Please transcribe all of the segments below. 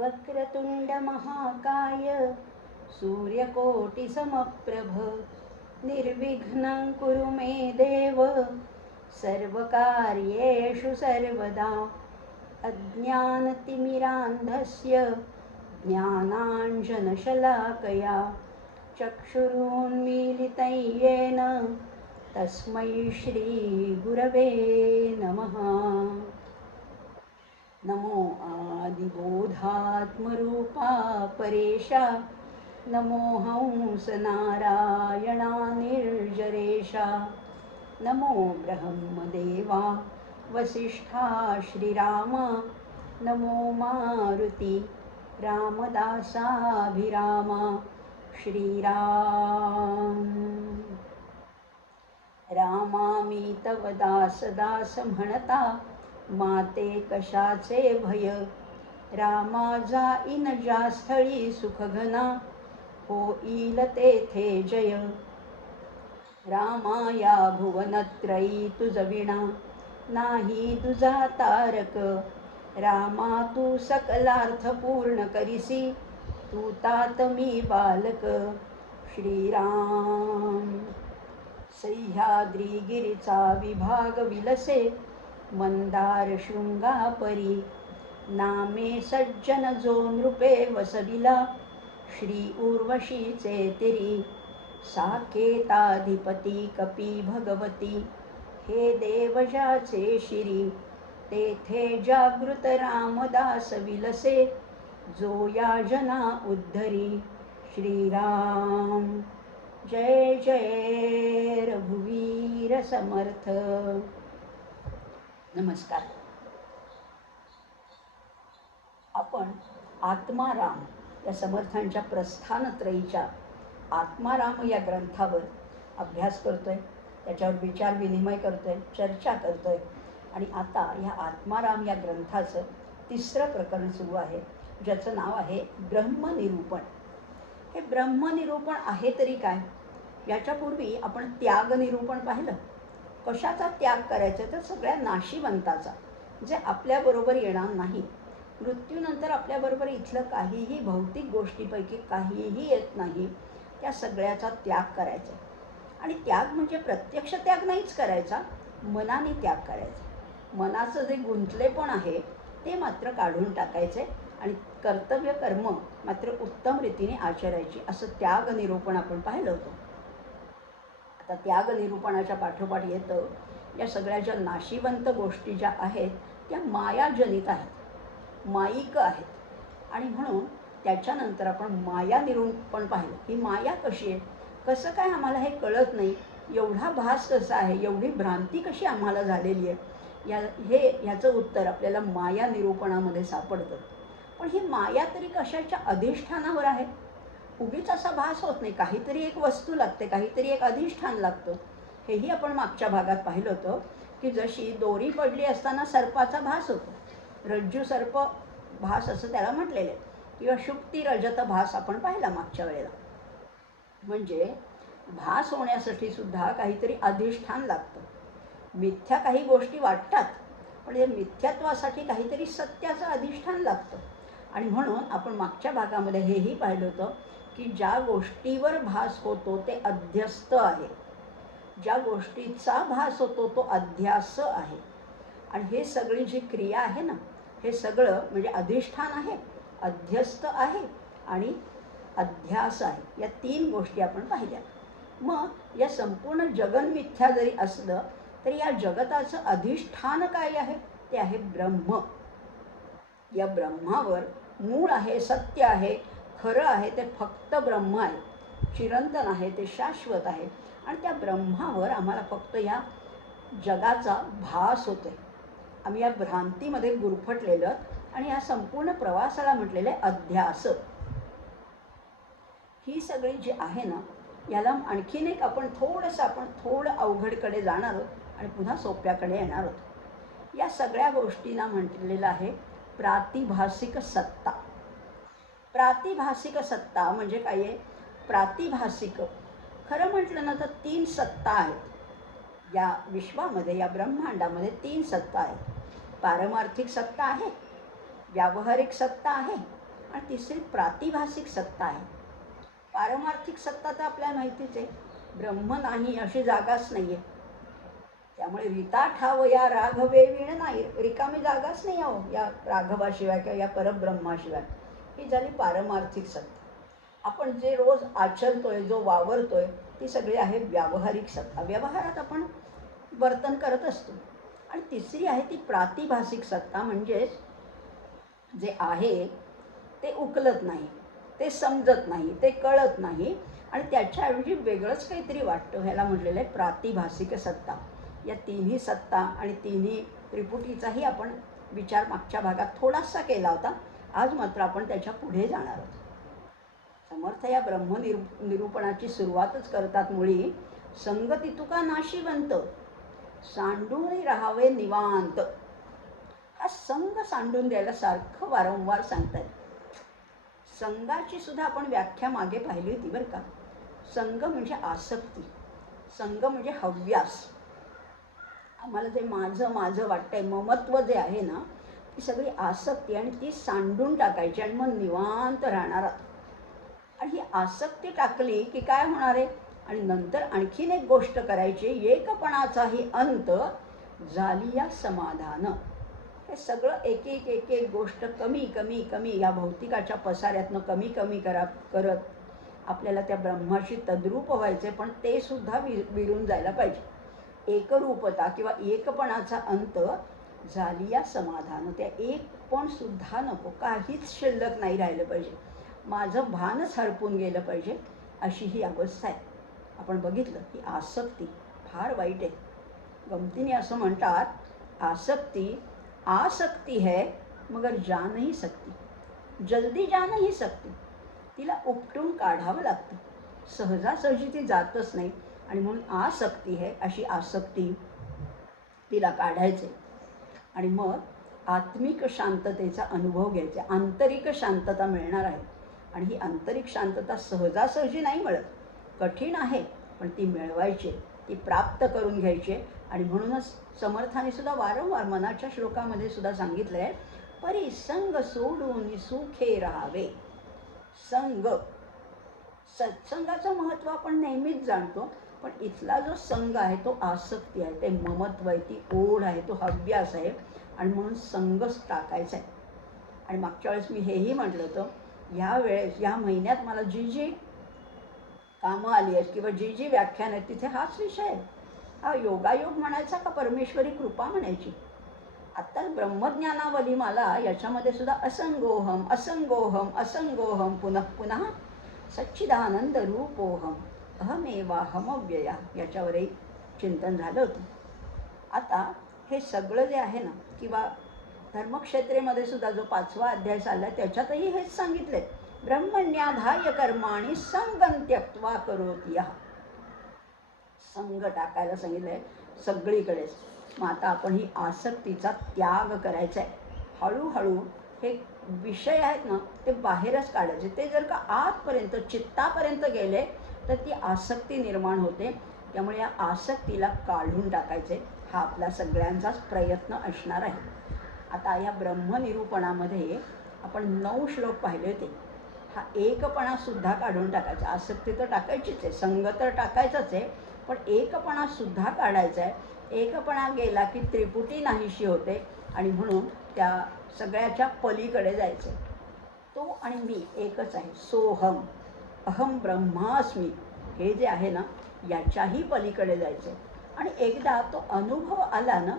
वक्रतुंड महाकाय सूर्यकोटिसमप्रभ निर्विघ्नं कुरु मे देव सर्वकार्येषु सर्वदा अज्ञानतिमिरान्धस्य ज्ञानाञ्जनशलाकया चक्षुरुन्मीलितं येन तस्मै श्रीगुरवे नमः। नमो आदिबोधात्मरूपा परेशा नमो हंसनारायणा निर्जरेशा नमो ब्रह्मदेवा वसिष्ठा श्रीरामा नमो मारुती रामदासाभिरामा श्रीराम। रामामी तव दास दास म्हणता माते कशाचे भय रामा जाईन ज्या स्थळी सुखघना होईल तेथे जय। रामा या भुवनत्रयी तुझ विना नाही तुझा तारक रामा तू सकलार्थ पूर्ण करिसी तू तात मी बालक श्रीराम। सह्याद्री गिरीचा विभाग विलसे मंदार शृंगापरी नामे सज्जन जो नृपे वसविला श्री उर्वशीचे तिरी साकेताधिपती कपी भगवती हे देवजाचे शिरी तेथे जागृत रामदास विलसे जो या जना उद्धरी श्रीराम। जय जय रघुवीर समर्थ। नमस्कार। आपण आत्माराम या समर्थांच्या प्रस्थानत्रयीच्या आत्माराम या ग्रंथावर अभ्यास करतोय, त्याच्यावर विचार विनिमय करतोय, चर्चा करतोय आणि आता ह्या आत्माराम या ग्रंथाचं तिसरं प्रकरण सुरू आहे ज्याचं नाव आहे ब्रह्मनिरूपण। हे ब्रह्मनिरूपण आहे तरी काय? याच्यापूर्वी आपण त्यागनिरूपण पाहिलं। कशाचा त्याग करायचा तर सगळ्या नाशिवंताचा, जे आपल्याबरोबर येणार नाही। मृत्यूनंतर आपल्याबरोबर इथलं काहीही भौतिक गोष्टीपैकी काहीही येत नाही, त्या सगळ्याचा त्याग करायचा। आणि त्याग म्हणजे प्रत्यक्ष त्याग नाहीच करायचा, मनाने त्याग करायचा। मनाचं जे गुंतलेपण आहे ते मात्र काढून टाकायचे आणि कर्तव्य कर्म मात्र उत्तम रीतीने आचरायची, असं त्यागनिरूपण आपण पाहिलं होतं। आता त्यागनिरूपणाच्या पाठोपाठ येतं या सगळ्या ज्या नाशिवंत गोष्टी ज्या आहेत त्या मायाजनित आहेत, माईक आहेत। आणि म्हणून त्याच्यानंतर आपण माया निरूपण पाहिलं की माया कशी आहे, कसं काय आम्हाला हे कळत नाही, एवढा भास कसा आहे, एवढी भ्रांती कशी आम्हाला झालेली आहे, ह्याचं उत्तर आपल्याला माया निरूपणामध्ये सापडतं। पण ही माया तरी कशाच्या अधिष्ठानावर आहे? उगीच असा भास होत नाही, काहीतरी एक वस्तू लागते, काहीतरी एक अधिष्ठान लागतं। हेही आपण मागच्या भागात पाहिलं होतं की जशी दोरी पडली असताना सर्पाचा भास होतो, रज्जू सर्प भास असं त्याला म्हटलेलं आहे, किंवा शुक्ती रजत भास आपण पाहिला मागच्या वेळेला। म्हणजे भास होण्यासाठी सुद्धा काहीतरी अधिष्ठान लागतं। मिथ्या काही गोष्टी वाटतात, पण या मिथ्यात्वासाठी काहीतरी सत्याचं अधिष्ठान लागतं। आणि म्हणून आपण मागच्या भागामध्ये हेही पाहिलं होतं की ज्या गोष्टीवर भास होतो ते अध्यस्त आहे, ज्या गोष्टीचा भास होतो तो अध्यास आहे। आणि हे सगळी जी क्रिया आहे ना, हे सगळं म्हणजे अधिष्ठान आहे, अध्यस्त आहे आणि अध्यास आहे। या तीन गोष्टी आपण पाहिल्या। मग या संपूर्ण जगन मिथ्या जरी असलं तरी या जगताचं अधिष्ठान काय आहे? ते आहे ब्रह्म। या ब्रह्मावर मूळ आहे, सत्य आहे, खरं आहे, ते फक्त ब्रह्म आहे, चिरंतन आहे, ते शाश्वत आहे। आणि त्या ब्रह्मावर आम्हाला फक्त या जगाचा भास होतोय। आम्ही या भ्रांतीमध्ये गुरफटलेलं आणि या संपूर्ण प्रवासाला म्हटलेले अध्यास। ही सगळी जी आहे ना, याला आणखीन एक आपण थोडं अवघडकडे जाणार आहोत आणि पुन्हा सोप्याकडे येणार आहोत। या सगळ्या गोष्टींना म्हटलेलं आहे प्रातिभासिक सत्ता। प्रातिभासिक सत्ता म्हणजे काय आहे? प्रातिभासिक खरं म्हटलं ना तर तीन सत्ता आहेत या विश्वामध्ये, या ब्रह्मांडामध्ये तीन सत्ता आहेत। पारमार्थिक सत्ता आहे, व्यावहारिक सत्ता आहे आणि तिसरी प्रातिभासिक सत्ता आहे. पारमार्थिक सत्ता तर आपल्याला माहितीच आहे, ब्रह्म नाही अशी जागाच नाही आहे. त्यामुळे रीता ठाव या राघवे वीण नाही, रिकामी जागाच नाही आहो या राघवाशिवाय किंवा या परब्रह्माशिवाय. ही झाली पारमार्थिक सत्ता. आपण जे रोज आचरतोय, जो वावरतोय, ती सगळी आहे व्यावहारिक सत्ता. व्यवहारात आपण वर्तन करत असतो. आणि तिसरी आहे ती प्रातिभासिक सत्ता, म्हणजेच जे आहे ते उकलत नाही, ते समजत नाही, ते कळत नाही आणि त्याच्याऐवजी वेगळंच काहीतरी वाटतं. ह्याला म्हटलेलं आहे प्रातिभासिक सत्ता. या तिन्ही सत्ता आणि तिन्ही त्रिपुटीचाही आपण विचार मागच्या भागात थोडासा केला होता. आज मात्र आपण त्याच्या पुढे जाणार आहोत. समर्थ या ब्रह्मनिरूपणाची सुरुवातच करतात मुळी, संगती तुका नाशिवंत सांडून राहावे निवांत. हा संग सांडून द्यायला सारखं वारंवार सांगतात. संघाची सुद्धा आपण व्याख्या मागे पाहिली होती बरं का. संघ म्हणजे आसक्ती, संघ म्हणजे हव्यास. आम्हाला जे माझं माझं वाटतंय, ममत्व जे आहे ना, ती सगळी आसक्ती आणि ती सांडून टाकायची आणि मग निवांत राहणार. आणि ही आसक्ती टाकली की काय होणार आहे, आणि नंतर आणखीन एक गोष्ट करायची, एकपणाचाही अंत झाली या समाधान. हे सगळं एक एक एक एक गोष्ट कमी कमी कमी या भौतिकाच्या पसाऱ्यातनं कमी कमी करत आपल्याला त्या ब्रह्माशी तद्रूप व्हायचे. पण ते सुद्धा विरून जायला पाहिजे. एकरूपता किंवा एकपणाचा अंत झाली या समाधान. त्या एक पण सुद्धा नको, काहीच शिल्लक नाही राहिलं पाहिजे. माझं भानच हरपून गेलं पाहिजे, अशी ही अवस्था आहे. आपण बघितलं की आसक्ती फार वाईट आहे. गमतीने असं म्हणतात, आसक्ती है मगर जा नहीं सकती, जल्दी जा नहीं सकती. तिला उपटून काढावं लागतं, सहजासहजी ती जातच नाही. आणि म्हणून आसक्ती है, अशी आसक्ती तिला काढायचे आणि मग आत्मिक शांततेचा अनुभव घ्यायचा. आंतरिक शांतता मिळणार आहे. आणि ही आंतरिक शांतता सहजासहजी नाही मिळत, कठीण आहे, पण ती मिळवायची, ती प्राप्त करून घ्यायची. आणि म्हणूनच समर्थाने सुद्धा वारंवार मनाच्या श्लोकामध्ये सुद्धा सांगितलं आहे, परिसंग सोडून सुखे राहावे. संग, सत्संगाचं महत्त्व आपण नेहमीच जाणतो, पण इथला जो संग आहे तो आसक्ती आहे, ते ममत्व आहे, ती ओढ आहे, तो हव्यास आहे. आणि म्हणून संगच टाकायचा आहे. आणि मागच्या वेळेस मी हेही म्हटलं होतं, ह्या वेळेस ह्या महिन्यात मला जी जी कामं आली आहेत किंवा जी जी व्याख्यान आहेत तिथे हाच विषय आहे. हा योगायोग म्हणायचा का परमेश्वरी कृपा म्हणायची. आत्ताच ब्रह्मज्ञानावली मला याच्यामध्ये सुद्धा असंगोहम असंगोहम असंगोहम पुनः पुन्हा सच्चिदानंद रूपोहम अहमेवाहमव्यया याच्यावरही चिंतन झालं होतं. आता हे सगळं जे आहे ना, किंवा धर्मक्षेत्रेमध्ये सुद्धा जो 5वा अध्याय चालला आहे त्याच्यातही हेच सांगितलंय, ब्रह्मण्याधाय कर्माणि संगं त्यक्त्वा करोति यः. संग टाकायला सांगितलंय सगळीकडेच. मग आता आपण ही आसक्तीचा त्याग करायचा आहे. हळूहळू हे विषय आहेत ना ते बाहेरच काढायचे. ते जर का आतपर्यंत चित्तापर्यंत गेले तर ती आसक्ती निर्माण होते. त्यामुळे या आसक्तीला काढून टाकायचे, हा आपला सगळ्यांचाच प्रयत्न असणार आहे. आता या ब्रह्मनिरूपणामध्ये आपण 9 श्लोक पाहिले होते. हा एकपणासुद्धा काढून टाकायचा. आसक्ती तर टाकायचीच आहे, संग तर टाकायचंच आहे, पण एकपणासुद्धा काढायचा आहे. एकपणा गेला की त्रिपुटी नाहीशी होते आणि म्हणून त्या सगळ्याच्या पलीकडे जायचं. तो आणि मी एकच आहे. सोहम, अहम ब्रह्मास्मी, हे जे आहे ना याच्याही पलीकडे जायचं. आणि एकदा तो अनुभव आला ना,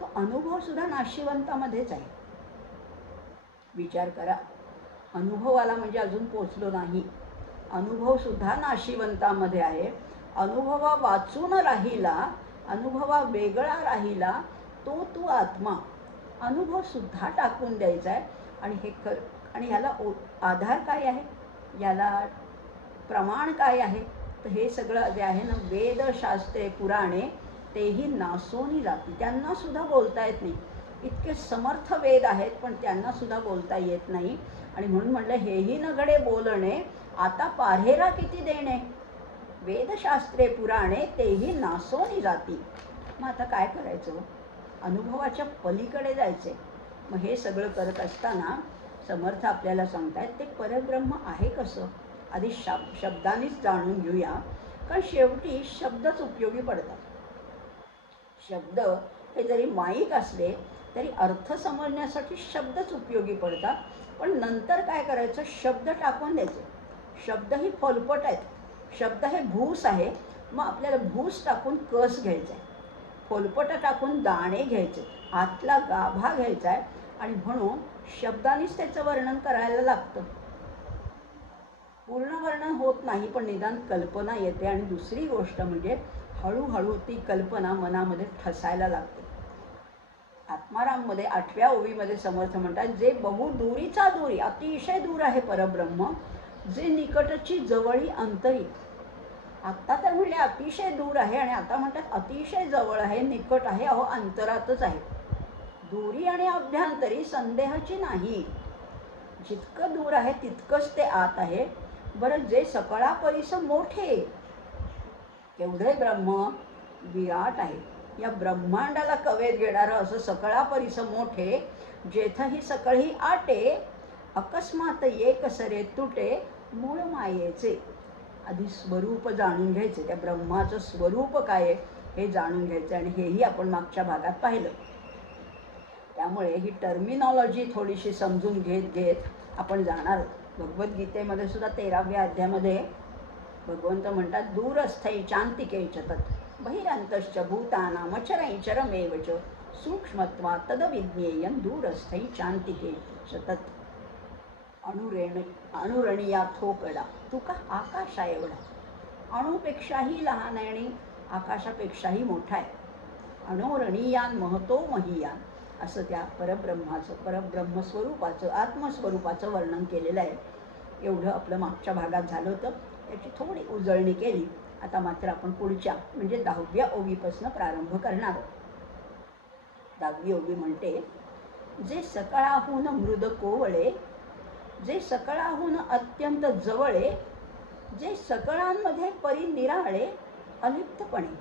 तो अनुभवसुद्धा नाशिवंतामध्येच आहे. विचार करा, अनुभवाला म्हणजे अजून पोचलो नाही, अनुभवसुद्धा नाशिवंतामध्ये आहे. अनुभवा वाचून राहिला, अनुभवा वेगळा राहिला, तो तू आत्मा. अनुभवसुद्धा टाकून द्यायचा आहे. आणि हे आणि ह्याला आधार काय आहे, याला प्रमाण काय आहे, तर हे सगळं जे आहे ना, वेदशास्त्रे पुराणे तेही नासोनी जाती. त्यांनासुद्धा बोलता येत नाही. इतके समर्थ वेद आहेत पण त्यांनासुद्धा बोलता येत नाही. आणि म्हणून म्हटलं, हेही नगडे बोलणे आता पाऱ्हेरा किती देणे. वेदशास्त्रे पुराणे तेही नासोनी जाती. मग आता काय करायचं, अनुभवाच्या पलीकडे जायचे. मग हे सगळं करत असताना समर्थ आपल्याला सांगतायत ते परब्रह्म आहे कसं. आधी शब्दानेच जाणून घेऊया, कारण शेवटी शब्दच उपयोगी पडतात. शब्द हे जरी माईक असले तरी अर्थ समजण्यासाठी शब्दच उपयोगी पडतात. पण नंतर काय करायचं, शब्द टाकून द्यायचे. शब्द ही फोलपट आहेत, शब्द हे भूस आहे. मग आपल्याला भूस टाकून कस घ्यायचा आहे, फोलपट टाकून दाणे घ्यायचे, आतला गाभा घ्यायचा आहे. आणि म्हणून शब्दानेच त्याचं वर्णन करायला लागतं. पूर्ण वर्णन होत नाही, पण निदान कल्पना येते. आणि दुसरी गोष्ट म्हणजे हळूहळू ती कल्पना मनामध्ये ठसायला लागते. आत्माराममध्ये 8व्या ओवीमध्ये समर्थ म्हणतात, जे बहु दुरीचा दुरी, अतिशय दूर आहे परब्रह्म, जे निकटची जवळी अंतरी. आत्ता तर म्हणले अतिशय दूर आहे, आणि आता म्हणतात अतिशय जवळ आहे, निकट आहे. अहो अंतरातच आहे. दुरी आणि अभ्यंतरी संदेहाची नाही. जितकं दूर आहे तितकंच ते आत आहे. बरं, जे सकळा परिस मोठे, केवढे ब्रह्म विराट आहे. या ब्रह्मांडाला कवेत घेणारं असं सकळा परिस मोठे, जेथही सकळही आटे, अकस्मात एक सरे तुटे, मूळ मायेचे. आधी स्वरूप जाणून घ्यायचे, त्या ब्रह्माचं स्वरूप काय आहे हे जाणून घ्यायचं. आणि हेही आपण मागच्या भागात पाहिलं. त्यामुळे ही टर्मिनॉलॉजी थोडीशी समजून घेत आपण जाणार. भगवद्गीतेमध्ये सुद्धा 13व्या अध्यायामध्ये भगवंत म्हणतात, दूरस्थै चांतिके चतत बहिरंतश्च भूतानाम अचरैचरमेव च सूक्ष्मत्वात् तद्विज्ञेयं दूरस्थै चांतिके चतत. अणुरणीया थोकडा तुका आकाशा एवढा. अणुपेक्षाही लहान आहे आणि आकाशापेक्षाही मोठा आहे. अणोरणीयान महतो महियान, असं त्या परब्रह्माचं, परब्रह्मस्वरूपाचं, आत्मस्वरूपाचं वर्णन केलेलं आहे. एवढं आपलं मागच्या भागात झालं होतं. याची थोडी उजळणी केली. आता मात्र आपण पुढच्या म्हणजे 10व्या ओवीपासून प्रारंभ करणार आहोत. 10वी ओवी म्हणते, जे सकळाहून मृद कोवळे, जे सकळाहून अत्यंत जवळे, जे सकळांमध्ये परी निराळे अलिप्तपणे,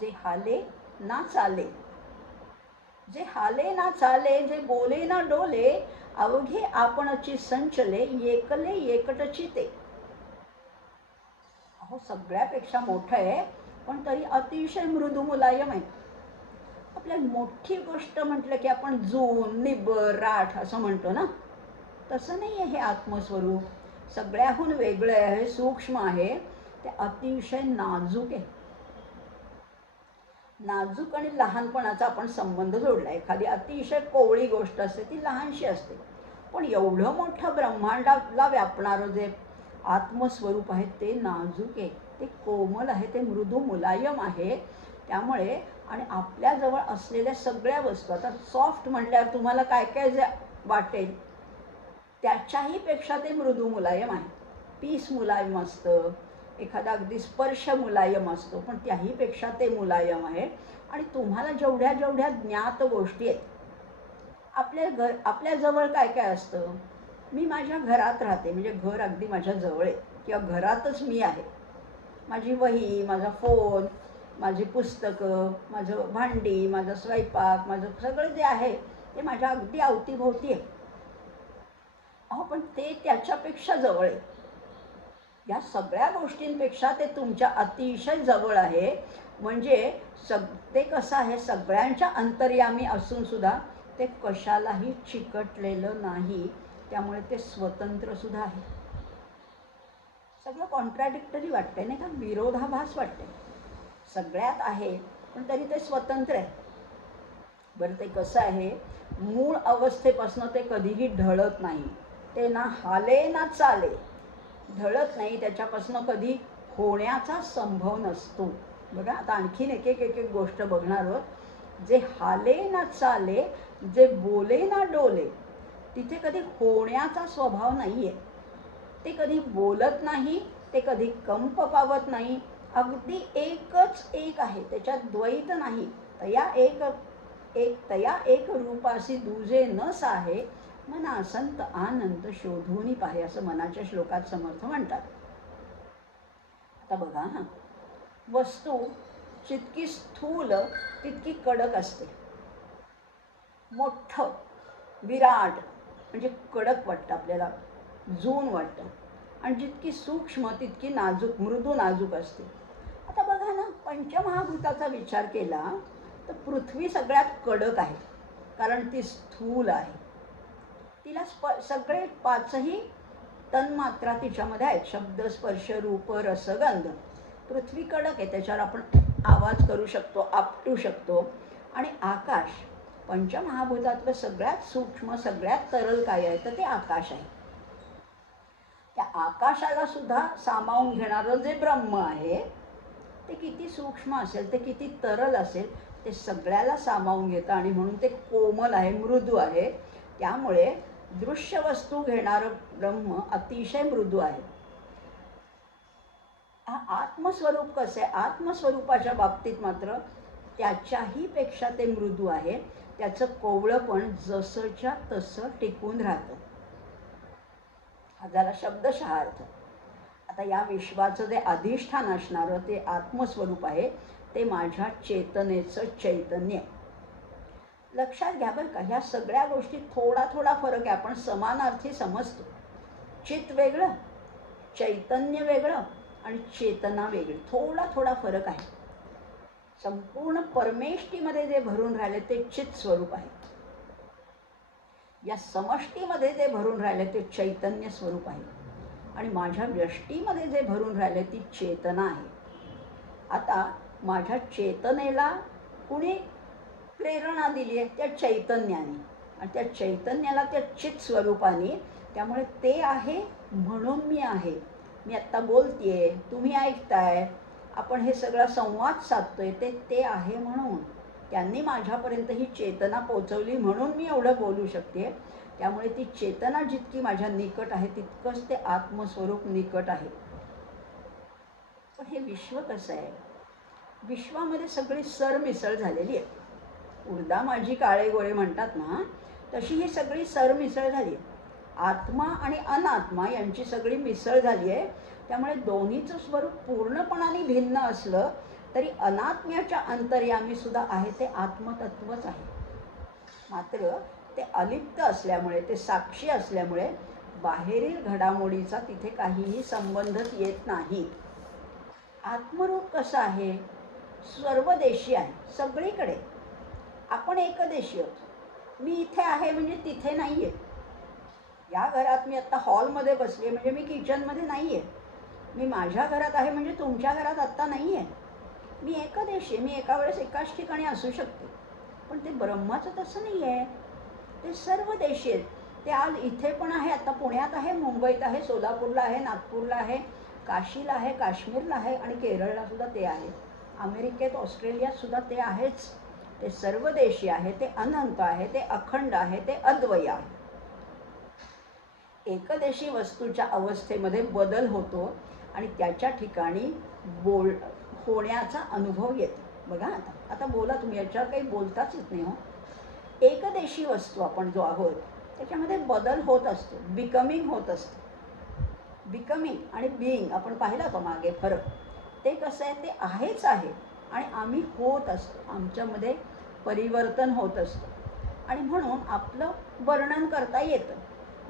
जे हाले ना चाले, जे हाले ना चाले, जे बोले ना डोले, अवघे आपणची संचले, एकले एकटची ते. अहो सगळ्यापेक्षा मोठं आहे, पण तरी अतिशय मृदू मुलायम आहे. आपल्याला मोठी गोष्ट म्हटलं की आपण जून निबर राठ असं म्हणतो ना, तसं नाही आहे हे आत्मस्वरूप. सगळ्याहून वेगळं आहे, सूक्ष्म आहे, ते अतिशय नाजूक आहे. नाजूक आणि लहानपणाचा आपण संबंध जोडला. एखादी अतिशय कोवळी गोष्ट असते ती लहानशी असते, पण एवढं मोठं ब्रह्मांडाला व्यापणारं जे आत्मस्वरूप आहे ते नाजूक आहे, ते कोमल आहे, ते मृदू मुलायम आहे. त्यामुळे आणि आपल्याजवळ असलेल्या सगळ्या वस्तू, आता सॉफ्ट म्हटल्यावर तुम्हाला काय काय जे वाटेल त्याच्याही पेक्षा ते मृदू मुलायम आहे. पीस मुलायम असतं, एखादा अगदी स्पर्श मुलायम असतो, पण त्याहीपेक्षा ते मुलायम आहे. आणि तुम्हाला जेवढ्या जेवढ्या ज्ञात गोष्टी आहेत, आपल्याजवळ काय काय असतं. मी माझ्या घरात राहते, म्हणजे घर अगदी माझ्या जवळ आहे किंवा घरातच मी आहे. माझी वही, माझा फोन, माझी पुस्तकं, माझं भांडी, माझा स्वयंपाक, माझं सगळं जे आहे ते माझ्या अगदी अवतीभोवती आहे. अहो पण ते त्याच्यापेक्षा जवळ आहे. या सगळ्या गोष्टींपेक्षा ते तुमच्या अतिशय जवळ आहे. म्हणजे ते कसं आहे, सगळ्यांच्या अंतर्यामी असून सुद्धा ते कशालाही चिकटलेलं नाही. त्यामुळे ते स्वतंत्र सुद्धा आहे. सगळं कॉन्ट्रॅडिक्टरी वाटतंय नाही का, विरोधाभास वाटते. सगळ्यात आहे पण तरी ते स्वतंत्र आहे. बरं, ते कसं आहे, मूळ अवस्थेपासून ते कधीही ढळत नाही. ते ना हाले ना चाले, ढळत नाही. त्याच्यापासून कधी होण्याचा संभव नसतो. बघा, आता आणखीन एक एक गोष्ट बघणार आहोत. जे हाले ना चाले, जे बोले ना डोले, तिथे कधी होण्याचा स्वभाव नाही आहे. ते कधी बोलत नाही, ते कधी कंप पावत नाही. अगदी एकच एक आहे, त्याच्यात द्वैत नाही. तया एक रूपासी दुजे नस आहे, मना संत आनंद शोधूनी पाहे, असं मनाच्या श्लोकात समर्थ म्हणतात. आता बघा हा, वस्तू जितकी स्थूल तितकी कडक असते. मोठं विराट म्हणजे कडक वाटतं आपल्याला, जून वाटतं. आणि जितकी सूक्ष्म तितकी नाजूक, मृदू नाजूक असते. आता बघा ना, पंचमहाभूताचा विचार केला तर पृथ्वी सगळ्यात कडक आहे, कारण ती स्थूल आहे. तिला सगळे पाचही तन्मात्रा तिच्यामध्ये आहेत, शब्द, स्पर्श, रूप, रस, गंध. पृथ्वी कडक आहे, त्याच्यावर आपण आवाज करू शकतो, आपटू शकतो. आणि आकाश पंचमहाभूतातलं सगळ्यात सूक्ष्म, सगळ्यात तरल काय आहे तर ते आकाश आहे. त्या आकाशाला सुद्धा सामावून घेणारं जे ब्रह्म आहे ते किती सूक्ष्म असेल, ते किती तरल असेल, ते सगळ्याला सामावून घेतं आणि म्हणून ते कोमल आहे, मृदू आहे. त्यामुळे दृश्य वस्तू घेणारं ब्रह्म अतिशय मृदू आहे. हा आत्मस्वरूप कसं आहे, आत्मस्वरूपाच्या बाबतीत मात्र त्याच्याही पेक्षा ते मृदू आहे. त्याचं कोवळंपण जसंच्या तसं टिकून राहतं. हा झाला शब्दशः अर्थ. आता या विश्वाचं जे अधिष्ठान असणारं ते आत्मस्वरूप आहे, ते माझ्या चेतनेचं चैतन्य. लक्षात घ्या बरं का, ह्या सगळ्या गोष्टी थोडा थोडा फरक आहे, आपण समानार्थी समजतो. चित वेगळं, चैतन्य वेगळं आणि चेतना वेगळी, थोडा थोडा फरक आहे. संपूर्ण परमेष्टीमध्ये जे भरून राहिले ते चित स्वरूप आहे. या समष्टीमध्ये जे भरून राहिले ते चैतन्य स्वरूप आहे. आणि माझ्या व्यष्टीमध्ये जे भरून राहिले ती चेतना आहे. आता माझ्या चेतनेला कुणी प्रेरणा दिली आहे, त्या चैतन्याने, आणि त्या चैतन्याला त्या चित स्वरूपाने. त्यामुळे ते आहे म्हणून मी आहे. मी आत्ता बोलतेय, तुम्ही ऐकताय, आपण हे सगळा संवाद साधतोय, ते आहे म्हणून. त्यांनी माझ्यापर्यंत ही चेतना पोचवली म्हणून मी एवढं बोलू शकते. त्यामुळे ती चेतना जितकी माझ्या निकट आहे तितकंच ते आत्मस्वरूप निकट आहे. पण हे विश्व कसं आहे, विश्वामध्ये सगळी सरमिसळ झालेली आहे. उडदा माझी काळे गोळे म्हणतात ना, तशी ही सगळी सरमिसळ झाली आहे. आत्मा आणि अनात्मा यांची सगळी मिसळ झाली आहे. त्यामुळे दोन्हीचं स्वरूप पूर्णपणाने भिन्न असलं तरी अनात्म्याच्या अंतर्यामी सुद्धा आहे ते आत्मतत्वच आहे. मात्र ते अलिप्त असल्यामुळे, ते साक्षी असल्यामुळे बाहेरील घडामोडीचा तिथे काहीही संबंधच येत नाही. आत्मरूप कसं आहे, सर्वदेशी आहे, सगळीकडे. आपण एकदेशीय. मी इथे आहे म्हणजे तिथे नाही आहे. या घरात मी आत्ता हॉलमध्ये बसले म्हणजे मी किचनमध्ये नाही आहे. मी माझ्या घरात आहे म्हणजे तुमच्या घरात आत्ता नाही आहे. मी एकदेशी, मी एका वेळेस एकाच ठिकाणी असू शकते. पण ते ब्रह्माचं तसं नाही आहे, ते सर्वदेशी आहेत. ते आज इथे पण आहे, आता पुण्यात आहे, मुंबईत आहे, सोलापूरला आहे, नागपूरला आहे, काशीला आहे, काश्मीरला आहे आणि केरळला सुद्धा ते आहे. अमेरिकेत, ऑस्ट्रेलियात सुद्धा ते आहेच. ते सर्वदेशी आहे, ते अनंत आहे, ते अखंड आहे, ते अद्वय आहे. एकदेशी वस्तूच्या अवस्थेमध्ये बदल होतो आणि त्याच्या ठिकाणी होण्याचा अनुभव येतो. बघा आता बोला तुम्ही, याच्यावर काही बोलताच येत नाही हो. एकदेशी वस्तू आपण जो आहोत त्याच्यामध्ये बदल होत असतो, बिकमिंग होत असतं. बिकमिंग आणि बिईंग आपण पाहिलं का मागे फरक. ते कसं आहे, ते आहेच आहे आणि आम्ही होत असतो, आमच्यामध्ये परिवर्तन होत असतं. आणि म्हणून आपलं वर्णन करता येतं,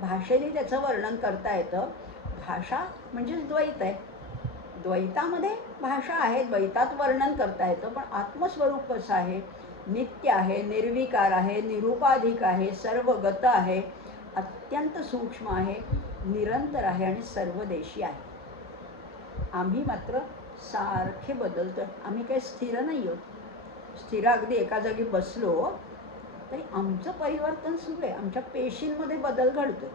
भाषेने त्याचं वर्णन करता येतं. भाषा म्हणजे द्वैत आहे, द्वैतामध्ये भाषा आहे, द्वैतात वर्णन करता येतं. पण आत्मस्वरूप कसं आहे, नित्य आहे, निर्विकार आहे, निरुपाधिक आहे, सर्वगत आहे, अत्यंत सूक्ष्म आहे, निरंतर आहे आणि सर्वदेशी आहे. आम्ही मात्र सारखे बदलतो. आम्ही काही स्थिर नाही आहोत. स्थिर अगदी एका जागी बसलो तरी आमचं परिवर्तन सुरू आहे, आमच्या पेशींमध्ये बदल घडतो.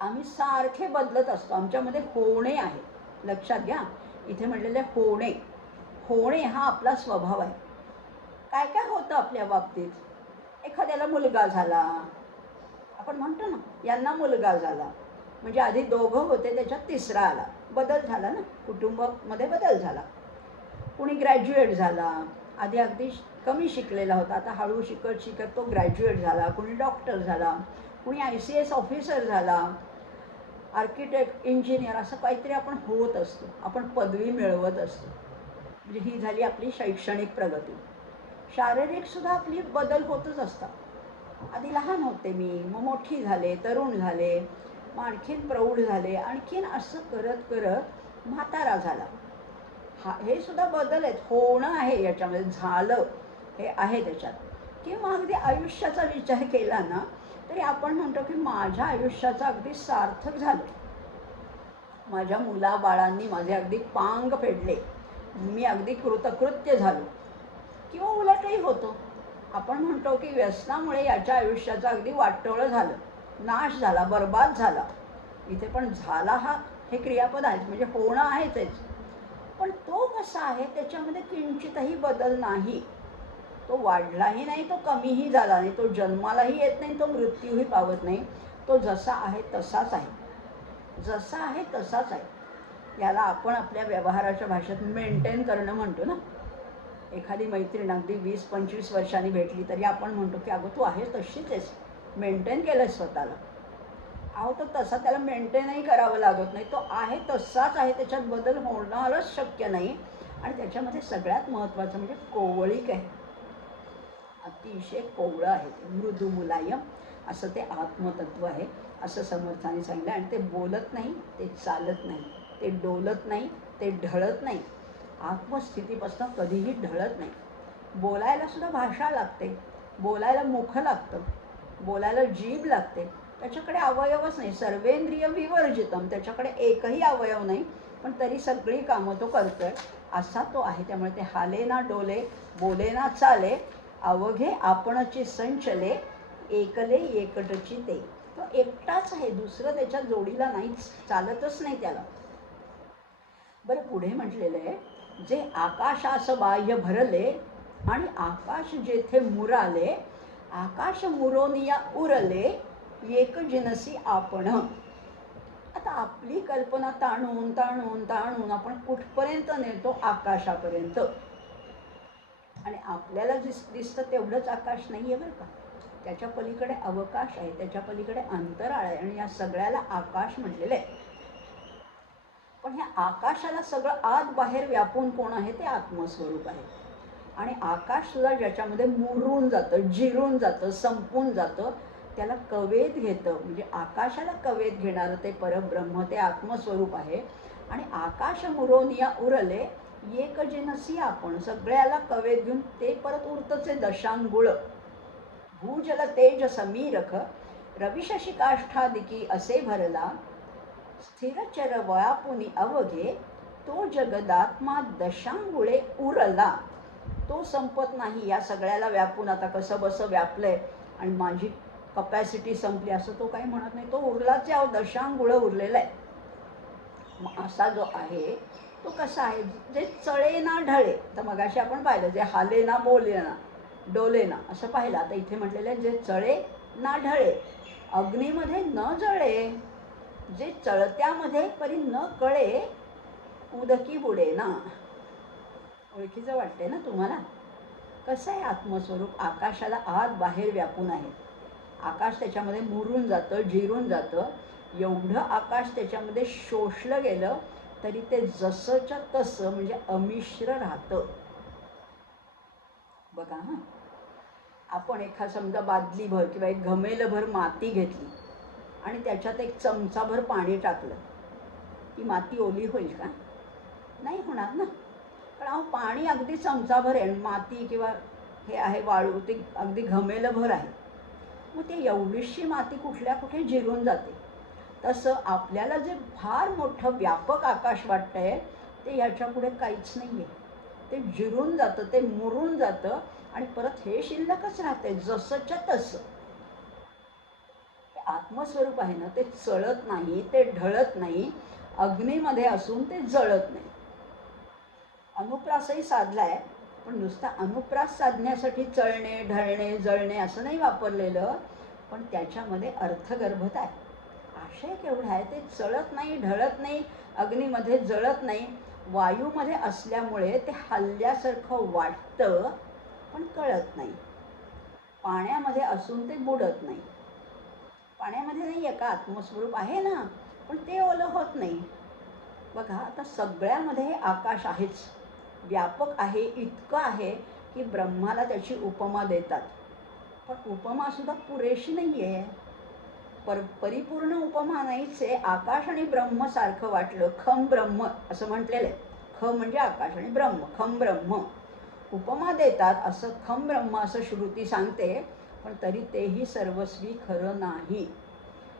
आम्ही सारखे बदलत असतो, आमच्यामध्ये होणे आहे. लक्षात घ्या, इथे म्हटलेले होणे, होणे हा आपला स्वभाव आहे. काय काय होतं आपल्या बाबतीत, एखाद्याला मुलगा झाला, आपण म्हणतो ना यांना मुलगा झाला, म्हणजे आधी दोघं होते त्याच्यात तिसरा आला, बदल झाला ना, कुटुंबामध्ये बदल झाला. कुणी ग्रॅज्युएट झाला, आधी अगदी कमी शिकलेला होता, आता हळू शिकत शिकत तो ग्रॅज्युएट झाला. कुणी डॉक्टर झाला, कुणी ICS ऑफिसर झाला, आर्किटेक्ट, इंजिनियर, असं काहीतरी आपण होत असतो, आपण पदवी मिळवत असतो. म्हणजे ही झाली आपली शैक्षणिक प्रगती. शारीरिक सुद्धा आपली बदल होतच असतात. आधी लहान होते मी, मग मोठी झाले, तरुण झाले, मग आणखीन प्रौढ झाले, आणखीन असं करत करत म्हातारा झाला. हे सुद्धा बदल आहेत, होणं आहे याच्यामध्ये, झालं हे आहे त्याच्यात. किंवा अगदी आयुष्याचा विचार केला ना तरी आपण म्हणतो की माझ्या आयुष्याचं अगदी सार्थक झालं, माझ्या मुलाबाळांनी माझे अगदी पांग फेडले, मी अगदी कृतकृत्य झालो. किंवा उलटही होतो, आपण म्हणतो की व्यसनामुळे याच्या आयुष्याचं अगदी वाटोळं झालं, नाश झाला, बर्बाद झाला. इथे पण झाला हा हे क्रियापद आहे, म्हणजे होणं आहे तेच. पण तो कसा आहे त्याच्यामध्ये किंचितही बदल नाही. तो वाढलाही नाही, तो कमीही झाला नाही, तो जन्मालाही येत नाही, तो मृत्यूही पावत नाही. तो जसा आहे तसाच आहे, जसा आहे तसाच आहे. याला आपण आपल्या व्यवहाराच्या भाषेत मेंटेन करणं म्हणतो ना. एखादी मैत्रीण अगदी 20-25 वर्षांनी भेटली तरी आपण म्हणतो की अगं तू आहेस तशीच आहेस, मेंटेन केलं स्वतःला. अहो तो तसा त्याला मेंटेनही करावं लागत नाही, तो आहे तसाच आहे, त्याच्यात बदल होणारच शक्य नाही. आणि त्याच्यामध्ये सगळ्यात महत्त्वाचं म्हणजे कोवळीक आहे, अतिशय कोवळं आहे ते, मृदू मुलायम असं ते आत्मतत्व आहे असं समर्थाने सांगितलं. आणि ते बोलत नाही, ते चालत नाही, ते डोलत नाही, ते ढळत नाही, आत्मस्थितीपासून कधीही ढळत नाही. बोलायला सुद्धा भाषा लागते, बोलायला मुख लागतं, बोलायला जीभ लागते, त्याच्याकडे अवयवच नाही, सर्वेंद्रिय विवर्जितम, त्याच्याकडे एकही अवयव नाही, पण तरी सगळी कामं तो करतोय, असा तो आहे. त्यामुळे ते हाले ना डोले, बोले ना चाले, अवघे आपणची संचले, एकले एकटची ते. तो एकटाच आहे, दुसरं त्याच्या जोडीला नाहीच, चालतच नाही त्याला. बरं पुढे म्हटलेलं आहे, जे आकाशास बाह्य भरले आणि आकाश जेथे मुराले, आकाश मुरोनिया उरले, एक जिनसी आपण. आता आपली कल्पना ताणून ताणून ताणून आपण कुठपर्यंत नेतो, आकाशापर्यंत. आणि आपल्याला दिसतं तेवढंच आकाश नाही आहे बरं का, त्याच्या पलीकडे अवकाश आहे, त्याच्या पलीकडे अंतराळ आहे, आणि या सगळ्याला आकाश म्हटलेलं आहे. पण ह्या आकाशाला सगळं आत बाहेर व्यापून कोण आहे, ते आत्मस्वरूप आहे. आणि आकाश सुद्धा ज्याच्यामध्ये मुरून जातं, जिरून जातं, संपून जातं, त्याला कवेत घेतं, म्हणजे आकाशाला कवेत घेणारं ते परब्रह्म, ते आत्मस्वरूप आहे. आणि आकाश मुरोनिया उरले, एक जिनसी आपण, सगळ्याला कवेत घेऊन ते परत उरतचे दशांगुळ. भूजल तेज समीरख, रविशशी काष्ठादिकी असे भरला, स्थिरचर व्यापुनी अवघे, तो जगदात्मा दशांगुळे उरला. तो संपत नाही, या सगळ्याला व्यापून आता कसं बसं व्यापलंय आणि माझी कपॅसिटी संपली असं तो काही म्हणत नाही, तो उरलाच आहे, दशांगुळ उरलेला आहे. मग असा जो आहे तो कसा आहे, जे चळे ना ढळे. तर मगाशी आपण पाहिलं, जे हाले ना बोले ना डोले ना असं पाहिलं. आता इथे म्हटलेलं आहे, जे चळे ना ढळे, अग्नीमध्ये न जळे, जे चळत्यामध्ये परी न कळे, उदकी बुडे ना. ओळखीचं वाटते ना तुम्हाला? कसं आहे आत्मस्वरूप, आकाशाला आत बाहेर व्यापून आहे. आकाश त्याच्यामध्ये मुरून जातं, जिरून जातं, एवढं आकाश त्याच्यामध्ये शोषलं गेलं तरी ते जसंच्या तसं म्हणजे अमिश्र राहतं. बघा हां, आपण समजा बादलीभर किंवा एक घमेलभर माती घेतली आणि त्याच्यात एक चमचाभर पाणी टाकलं, ती माती ओली होईल का? नाही होणार ना. पण अहो पाणी अगदी चमचाभर आहे, माती किंवा हे आहे वाळू, ते अगदी घमेलभर आहे, मग ते एवढीशी माती कुठल्या कुठे जिरून जाते. तसं आपल्याला जे फार मोठं व्यापक आकाश वाटतंय ते ह्याच्या पुढे काहीच नाही आहे, ते जिरून जातं, ते मुरून जातं आणि परत हे शिल्लकच राहते जसंच्या तसं. आत्मस्वरूप आहे ना, ते चळत नाही, ते ढळत नाही, अग्नीमध्ये असून ते जळत नाही. अनुप्रासही साधलाय, पण नुसता अनुप्रास साधण्यासाठी चळणे ढळणे जळणे असं नाही वापरलेलं, पण त्याच्यामध्ये अर्थगर्भता आहे. आशय केवढा आहे, ते चळत नाही, ढळत नाही, अग्नीमध्ये जळत नाही, वायूमध्ये असल्यामुळे ते हल्ल्यासारखं वाटतं पण कळत नाही. पाण्यामध्ये असून ते बुडत नाही. पाण्यामध्ये नाही आहे का आत्मस्वरूप आहे ना, पण ते ओलं होत नाही. बघा आता सगळ्यामध्ये हे आकाश आहेच, व्यापक आहे, इतकं आहे की ब्रह्माला त्याची उपमा देतात. पण उपमा सुद्धा पुरेशी नाही आहे. परिपूर्ण उपमा नाहीच आहे. आकाश आणि ब्रह्म सारखं वाटलं, खम ब्रह्म असं म्हटलेलं आहे. ख म्हणजे आकाश आणि ब्रह्म, खम ब्रह्म. उपमा देतात असं खम ब्रह्म असं श्रुती सांगते, पण तरी तेही सर्वस्वी खरं नाही.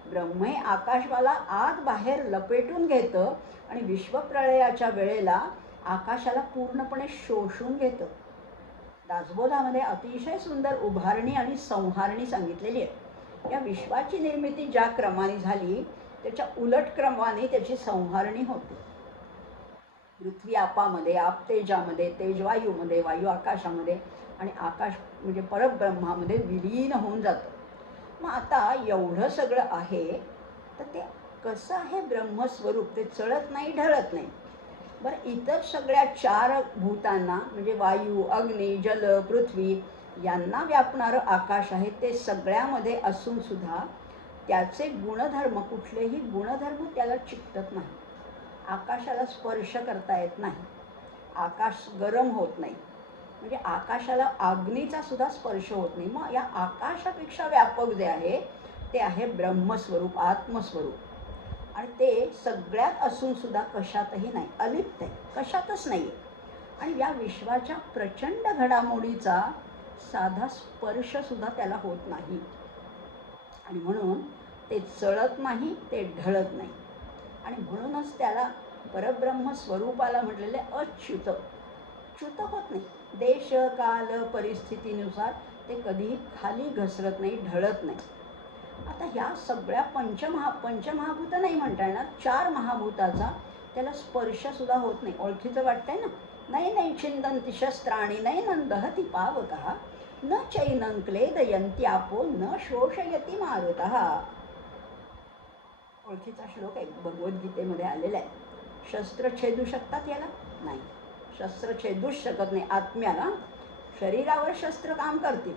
ब्रह्म हे आकाशवाला आत बाहेर लपेटून घेतं आणि विश्वप्रळयाच्या वेळेला आकाशाला पूर्णपणे शोषून घेतं. दासबोधामध्ये अतिशय सुंदर उभारणी आणि संहारणी सांगितलेली आहे. या विश्वाची निर्मिती ज्या क्रमाने झाली त्याच्या उलट क्रमाने त्याची संहारणी होते. पृथ्वी आपामध्ये, आप तेजामध्ये, तेज वायूमध्ये, वायू आकाशामध्ये आणि आकाश म्हणजे परब्रह्मामध्ये विलीन होऊन जातं. मग आता एवढं सगळं आहे तर ते कसं आहे ब्रह्मस्वरूप? ते चळत नाही, ढळत नाही. बरं, इतर सगळ्या 4 भूतांना म्हणजे वायू, अग्नी, जल, पृथ्वी यांना व्यापणारं आकाश आहे, ते सगळ्यामध्ये असून सुद्धा त्याचे गुणधर्म, कुठलेही गुणधर्म त्याला चिकटत नाही. आकाशाला स्पर्श करता येत नाही, आकाश गरम होत नाही, म्हणजे आकाशाला अग्नीचा सुद्धा स्पर्श होत नाही. मग या आकाशापेक्षा व्यापक जे आहे ते आहे ब्रह्मस्वरूप, आत्मस्वरूप. आणि ते सगळ्यात असून सुद्धा कशातही नाही, अलिप्त आहे, कशातच नाही आहे. आणि या विश्वाच्या प्रचंड घडामोडीचा साधा स्पर्शसुद्धा त्याला होत नाही. आणि म्हणून ते चळत नाही, ते ढळत नाही. आणि म्हणूनच त्याला परब्रह्म स्वरूपाला म्हटलेले अच्युत. च्युत होत नाही. देश काल परिस्थितीनुसार ते कधीही खाली घसरत नाही, ढळत नाही. आता ह्या सगळ्या पंचमहाभूत नाही म्हणता येणार, 4 महाभूताचा त्याला स्पर्शसुद्धा होत नाही. ओळखीचं वाटतंय ना? नाही छिंदंती शस्त्राणी नैनं दहती पावकः न चैनं क्लेदयन्ति आपो न शोषयति मारुतः. ओळखीचा श्लोक आहे, भगवद्गीतेमध्ये आलेला आहे. शस्त्र छेदू शकतात याला? नाही, शस्त्र छेदूच शकत नाही आत्म्याला. शरीरावर शस्त्र काम करतील,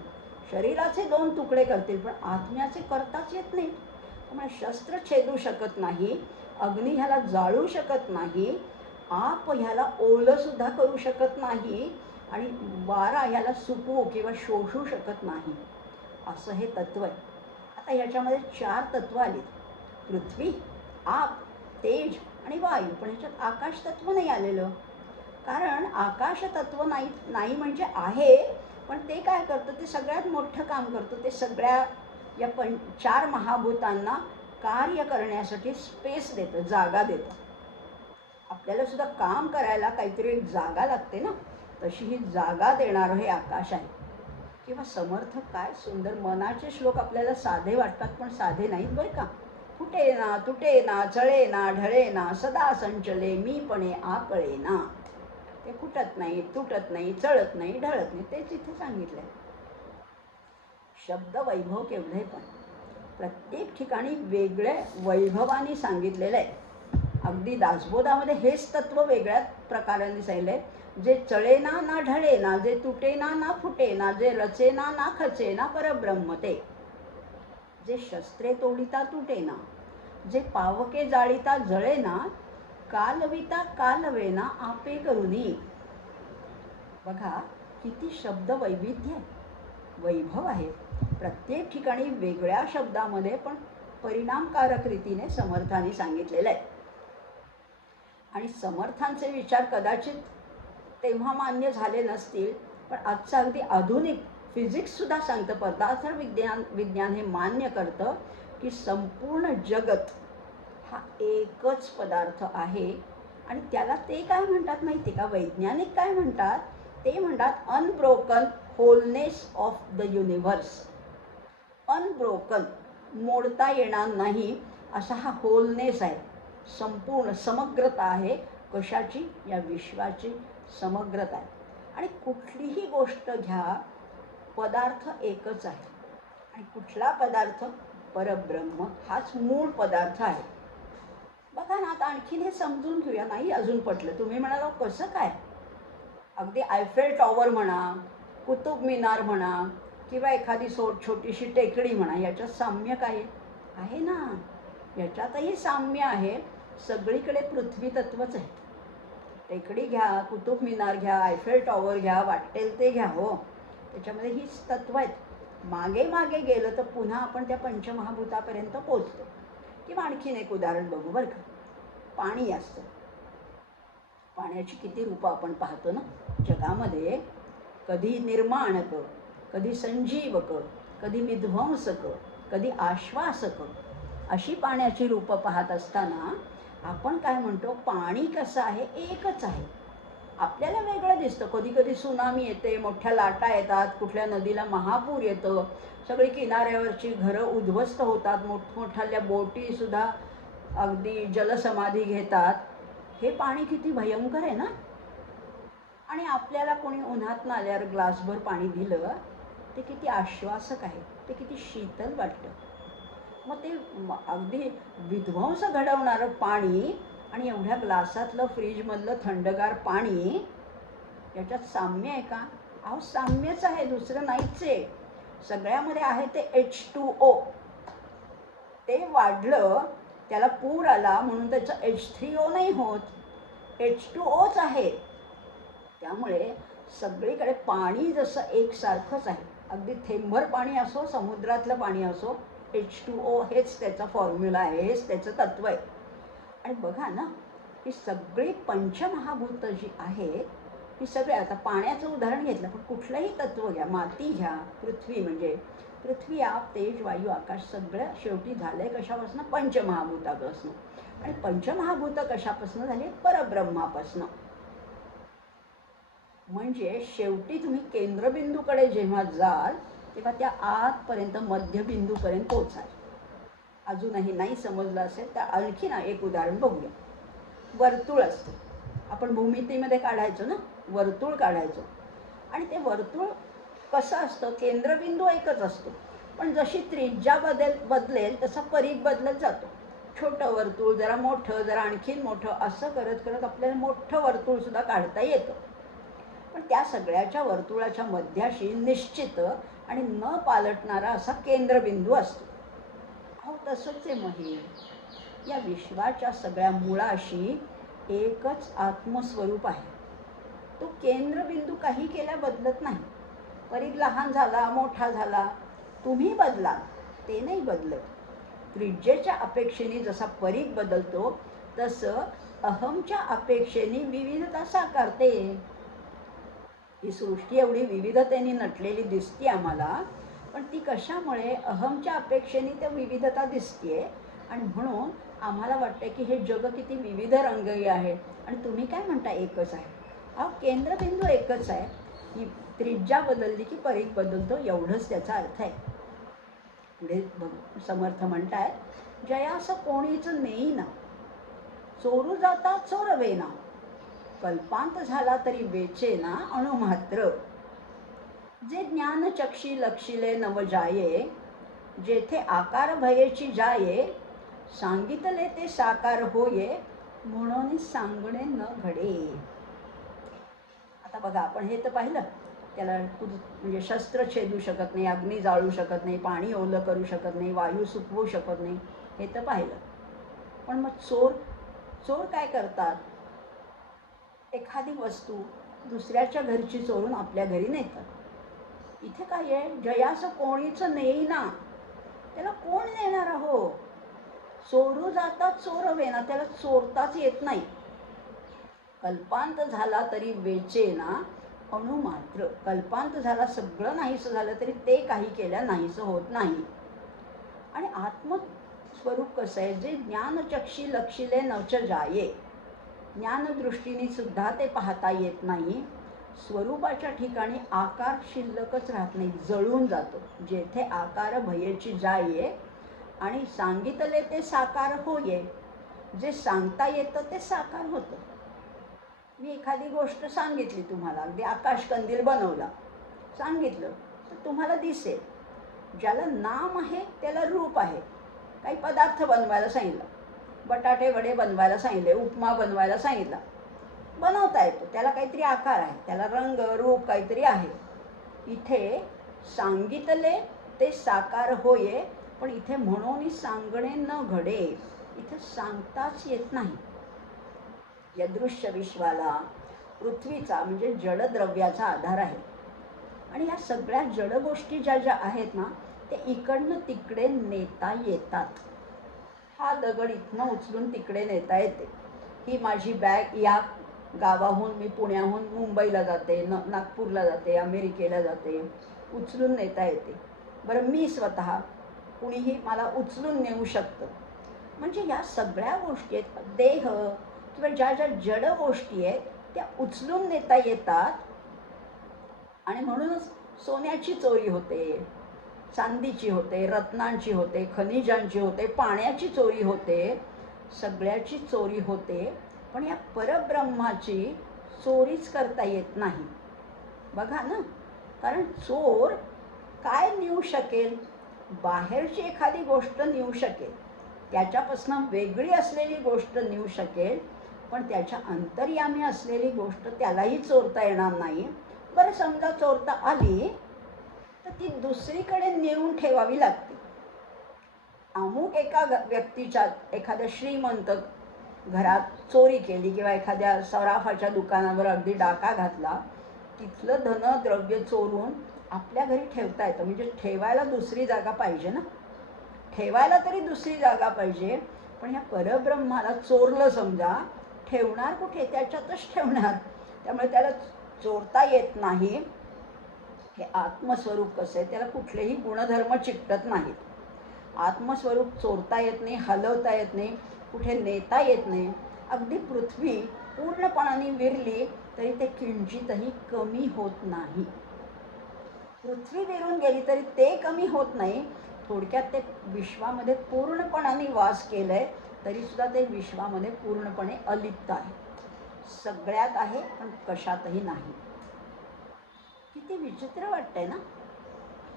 शरीराचे 2 तुकडे करतील, पण आत्म्याचे करताच येत नाही. त्यामुळे शस्त्र छेदू शकत नाही, अग्नी ह्याला जाळू शकत नाही, आप ह्याला ओलंसुद्धा करू शकत नाही, आणि वारा ह्याला सुकवू किंवा शोषू शकत नाही. असं हे तत्व आहे. आता ह्याच्यामध्ये 4 तत्व आली, पृथ्वी, आप, तेज आणि वायू. पण ह्याच्यात आकाश तत्व नाही आलेलं. कारण आकाश तत्व नाही म्हणजे आहे, पण ते काय करतं, ते सगळ्यात मोठं काम करतं. ते सगळ्या या 4 महाभूतांना कार्य करण्यासाठी स्पेस देतं, जागा देतं. आपल्याला सुद्धा काम करायला काहीतरी एक जागा लागते ना, तशी ही जागा देणारं हे आकाश आहे. किंवा समर्थ काय सुंदर मनाचे श्लोक आपल्याला साधे वाटतात, पण साधे नाहीत बरं का. फुटे ना, तुटे ना, चळे ना, ढळे ना, सदा संचले मीपणे आकळे ना. ते फुटत नाही, तुटत नाही, चळत नाही, ढळत नाही, तेच इथे सांगितलंय. शब्द वैभव केवढे, पण प्रत्येक ठिकाणी वेगळ्या वैभवाने सांगितलेलं आहे. अगदी दासबोधामध्ये हेच तत्व वेगळ्या प्रकाराने सांगितलंय. जे चळेना ना ढळेना, जे तुटेना ना फुटेना, जे रचेना ना खचेना परब्रह्म ते. जे शस्त्रे तोडिता तुटेना, जे पावके जाळीता जळेना, कालविता कालवेना आपे करुनी. बघा किती शब्द वैविध्य आहे, वैभव आहे. प्रत्येक ठिकाणी वेगळ्या शब्दामध्ये पण परिणामकारक रीतीने समर्थांनी सांगितलेलं आहे. आणि समर्थांचे विचार कदाचित तेव्हा मान्य झाले नसतील, पण आजचं अगदी आधुनिक फिजिक्ससुद्धा सांगतं, पदार्थ विज्ञान हे मान्य करतं की संपूर्ण जगत हा एकच पदार्थ आहे. आणि त्याला ते काय म्हणतात माहिती का, वैज्ञानिक काय म्हणतात, ते म्हणतात unbroken wholeness of the universe. Unbroken, मोडता येणार नाही असा हा होलनेस आहे, संपूर्ण समग्रता आहे. कशाची? या विश्वाची समग्रता आहे. आणि कुठलीही गोष्ट घ्या, पदार्थ एकच आहे. आणि कुठला पदार्थ? परब्रह्म हाच मूळ पदार्थ आहे. बघा ना, आता आणखीन हे समजून घेऊया. नाही अजून पटलं, तुम्ही म्हणाला कसं काय? अगदी आयफेल टॉवर म्हणा, कुतुब मिनार म्हणा, किंवा एखादी छोटीशी टेकडी म्हणा, याच्यात साम्य काय आहे ना? याच्यातही साम्य आहे. सगळीकडे पृथ्वी तत्वच आहे. टेकडी घ्या, कुतुब मिनार घ्या, आयफेल टॉवर घ्या, वाटेल ते घ्या, हो, त्याच्यामध्ये हीच तत्व आहेत. मागे मागे गेलं तर पुन्हा आपण त्या पंचमहाभूतापर्यंत पोचतो. किंवा आणखीन एक उदाहरण बघू बरं का. पाणी असतं. पाण्याची किती रूपं आपण पाहतो ना जगामध्ये. कधी निर्माणक, कधी संजीवक, कधी विध्वंसक, कधी आश्वासक, अशी पाण्याची रूपं पाहत असताना आपण काय म्हणतो, पाणी कसं आहे, एकच आहे. आपल्याला वेगळं दिसतं. कधी कधी सुनामी येते, मोठ्या लाटा येतात, कुठल्या नदीला महापूर येतं, सगळी किनाऱ्यावरची घरं उद्ध्वस्त होतात, मोठमोठ्या बोटीसुद्धा अगदी जलसमाधी घेतात. हे पाणी किती भयंकर आहे ना. आणि आपल्याला कोणी उन्हातनं आल्यावर ग्लासभर पाणी दिलं, ते किती आश्वासक आहे, ते किती शीतल वाटतं. मग ते अगदी विध्वंस घडवणारं पाणी आणि एवढ्या ग्लासातलं फ्रीजमधलं थंडगार पाणी, याच्यात साम्य आहे का? अहो साम्यच आहे, दुसरं नाहीच आहे. सगळ्यामध्ये आहे ते H2O. ते वाढलं, त्याला पूर आला म्हणून त्याचं H3O नाही होत, H2Oच आहे. त्यामुळे सगळीकडे पाणी जसं एकसारखंच आहे. अगदी थेंबभर पाणी असो, समुद्रातलं पाणी असो, H2O हेच त्याचा फॉर्म्युला आहे, हेच त्याचं तत्व आहे. आणि बघा ना, ही सगळी पंचमहाभूतं जी आहेत, ही सगळी, आता पाण्याचं उदाहरण घेतलं, पण कुठलंही तत्व घ्या, माती घ्या, पृथ्वी म्हणजे पृथ्वी, आप, तेज, वायू, आकाश, सगळं शेवटी झालंय कशापासून? पंचमहाभूतापासून. आणि पंचमहाभूतं कशापासून झाली? परब्रह्मापासून. म्हणजे शेवटी तुम्ही केंद्रबिंदूकडे जेव्हा जाल तेव्हा त्या आतपर्यंत मध्यबिंदूपर्यंत पोचाल. अजूनही नाही समजलं असेल तर आणखी ना एक उदाहरण बघूया. वर्तुळ असतं, आपण भूमितीमध्ये काढायचो ना, वर्तुळ काढायचो. आणि ते वर्तुळ कसं असतं, केंद्रबिंदू एकच असतो, पण जशी त्रिज्या बदलेल तसा परिघ बदलत जातो. छोटं वर्तुळ, जरा मोठं, जरा आणखीन मोठं, असं करत करत आपल्याला मोठं वर्तुळसुद्धा काढता येतं. पण त्या सगळ्याच्या वर्तुळाच्या मध्याशी निश्चित आणि न पालटणारा असा केंद्रबिंदू असतो. अहो तसंच आहे मग हे. या विश्वाच्या सगळ्या मुळाशी एकच आत्मस्वरूप आहे. तो केंद्रबिंदू काही केल्या बदलत नाही. परिघ लहान झाला, मोठा झाला, तुम्ही बदला, ते नाही बदलत. त्रिज्येच्या अपेक्षेने जसा परिघ बदलतो तसं अहमच्या अपेक्षेने विविधता साकारते. ही सृष्टी एवढी विविधतेने नटलेली दिसते आम्हाला, पण ती कशामुळे? अहमच्या अपेक्षेने त्या विविधता दिसते. आणि म्हणून आम्हाला वाटतं की हे जग किती विविध रंगी आहे. आणि तुम्ही काय म्हणता, एकच आहे. अहो केंद्रबिंदू एकच आहे. ही त्रिज्या बदलली की परिघ बदलतो, एवढंच त्याचा अर्थ आहे. पुढे समर्थ म्हणतायत, जयास कोणीच नेईना, चोरू जाता चोरवेना, कल्पांत झाला तरी वेचेना अणुमात्र. जे ज्ञान चक्षी लक्षिले नव जाये, जेथे आकार भयेची जाये, सांगितले ते साकार होये, म्हणून सांगणे न घडे. आता बघा, आपण हे तर पाहिलं, त्याला म्हणजे शस्त्र छेदू शकत नाही, अग्नी जाळू शकत नाही, पाणी ओलं करू शकत नाही, वायू सुकवू शकत नाही, हे तर पाहिलं. पण मग चोर काय करतात? एखादी वस्तू दुसऱ्याच्या घरची चोरून आपल्या घरी नेतात. इथे काय आहे? जयास कोणीच नेईना, त्याला कोण नेणार? हो, चोरू जाता चोरवेना, त्याला चोरताच येत नाही. कल्पांत झाला तरी वेचेना अणुमात्र, कल्पांत झाला, सगळं नाहीसं झालं तरी ते काही केल्या नाहीसं होत नाही. आणि आत्मस्वरूप कसं आहे? जे ज्ञानचक्षी लक्षिले नच जाये, ज्ञानदृष्टीने सुद्धा ते पाहता येत नाही. स्वरूपाच्या ठिकाणी आकार शिल्लकच राहत नाही, जळून जातो. जेथे आकार भयेची जाये आणि सांगितले ते साकार होये, जे सांगता येतं ते साकार होतं. मी एखादी गोष्ट सांगितली तुम्हाला, अगदी आकाशकंदील बनवला, सांगितलं तर तुम्हाला दिसेल. ज्याला नाम आहे त्याला रूप आहे. काही पदार्थ बनवायला सांगितलं, बटाटे वडे बनवायला सांगितले, उपमा बनवायला सांगितला, बनवता येतो. त्याला काहीतरी आकार आहे, त्याला रंग रूप काहीतरी आहे. इथे सांगितले ते साकार होये, पण इथे म्हणून सांगणे न घडे, इथे सांगताच येत नाही. या दृश्य विश्वाला पृथ्वीचा म्हणजे जडद्रव्याचा आधार आहे. आणि ह्या सगळ्या जड गोष्टी ज्या ज्या आहेत ना, ते इकडनं तिकडे नेता येतात. हा दगड इथनं उचलून तिकडे नेता येते. ही माझी बॅग या गावाहून मी पुण्याहून मुंबईला जाते, नागपूरला जाते, अमेरिकेला जाते, उचलून नेता येते. बरं, मी स्वतः कुणीही मला उचलून नेऊ शकतं. म्हणजे या सगळ्या गोष्टी आहेत, देह किंवा ज्या ज्या जड गोष्टी आहेत त्या उचलून नेता येतात. आणि म्हणूनच सोन्याची चोरी होते, चांदीची होते, रत्नांची होते, खनिजांची होते, पाण्याची चोरी होते, सगळ्याची चोरी होते. पण या परब्रह्माची चोरीच करता येत नाही. बघा ना, कारण चोर काय नेऊ शकेल? बाहेरची एखादी गोष्ट नेऊ शकेल, त्याच्यापासून वेगळी असलेली गोष्ट नेऊ शकेल, पण त्याच्या अंतर्यामी असलेली गोष्ट त्यालाही चोरता येणार नाही. बरं, समजा चोरता आली तर ती दुसरीकडे नेऊन ठेवावी लागते. अमुक एका व्यक्तीच्या एखाद्या श्रीमंत घरात चोरी केली किंवा एखाद्या सराफाच्या दुकानावर अगदी डाका घातला, तिथलं धनद्रव्य चोरून आपल्या घरी ठेवता येतं. म्हणजे ठेवायला दुसरी जागा पाहिजे ना, ठेवायला तरी दुसरी जागा पाहिजे. पण ह्या परब्रह्माला चोरलं समजा, ठेवणार कुठे? त्याच्यातच ठेवणार. त्यामुळे त्याला चोरता येत नाही. हे आत्मस्वरूप कसं आहे, त्याला कुठलेही गुणधर्म चिकटत नाहीत. आत्मस्वरूप चोरता येत नाही, हलवता येत नाही, कुठे नेता येत नाही. अगदी पृथ्वी पूर्णपणाने विरली तरी ते किंचितही कमी होत नाही. पृथ्वी विरून गेली तरी ते कमी होत नाही. थोडक्यात ते विश्वामध्ये पूर्णपणाने वास केलंय तरीसुद्धा ते विश्वामध्ये पूर्णपणे अलिप्त आहे. सगळ्यात आहे पण कशातही नाही. किती विचित्र वाटतंय ना,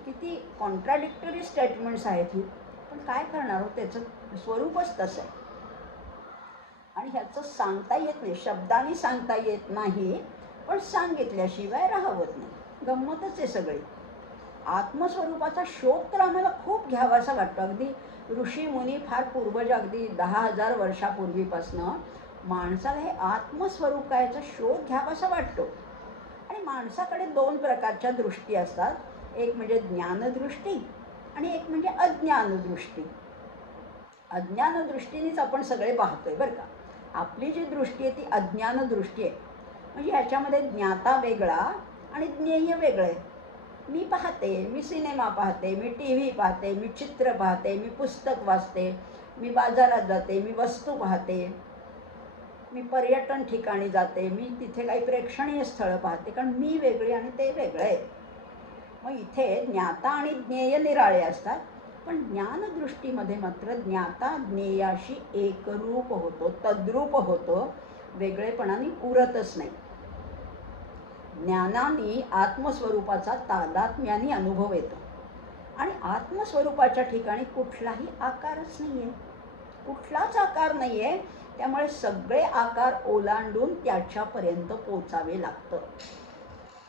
किती कॉन्ट्राडिक्टरी स्टेटमेंट्स आहेत ही. पण काय करणार हो, त्याचं स्वरूपच तसं आहे. आणि ह्याचं सांगता येत नाही, शब्दांनी सांगता येत नाही, पण सांगितल्याशिवाय राहवत नाही. गंमतच आहे सगळी. आत्मस्वरूपाचा शोध तर आम्हाला खूप घ्यावासा वाटतो. अगदी ऋषी मुनी फार पूर्वज, अगदी 10,000 वर्षापूर्वीपासनं माणसाला हे आत्मस्वरूप काय याचा शोध घ्यावासा वाटतो. आणि माणसाकडे दोन प्रकारच्या दृष्टी असतात. एक म्हणजे ज्ञानदृष्टी आणि एक म्हणजे अज्ञानदृष्टी. अज्ञानदृष्टीनेच आपण सगळे पाहतोय बरं का. आपली जी दृष्टी आहे ती अज्ञानदृष्टी आहे. म्हणजे ह्याच्यामध्ये ज्ञाता वेगळा आणि ज्ञेय वेगळं आहे. मी पाहते, मी सिनेमा पाहते, मी टी व्ही पाहते, मी चित्र पाहते, मी पुस्तक वाचते, मी बाजारात जाते, मी वस्तू पाहते, मी पर्यटन ठिकाणी जाते, मी तिथे काही प्रेक्षणीय स्थळं पाहते. कारण मी वेगळी आणि ते वेगळं आहे. मग इथे ज्ञाता आणि ज्ञेय निराळे असतात. पण ज्ञानदृष्टीमध्ये मात्र ज्ञाता ज्ञेयाशी एकरूप होतो, तद्रूप होतो, वेगळेपणाने उरतच नाही. ज्ञानाने आत्मस्वरूपाचा तादात्म्याने अनुभव येतो. आणि आत्मस्वरूपाच्या ठिकाणी कुठलाही आकारच नाही आहे, कुठलाच आकार नाही आहे. त्यामुळे सगळे आकार ओलांडून त्याच्यापर्यंत पोचावे लागतं.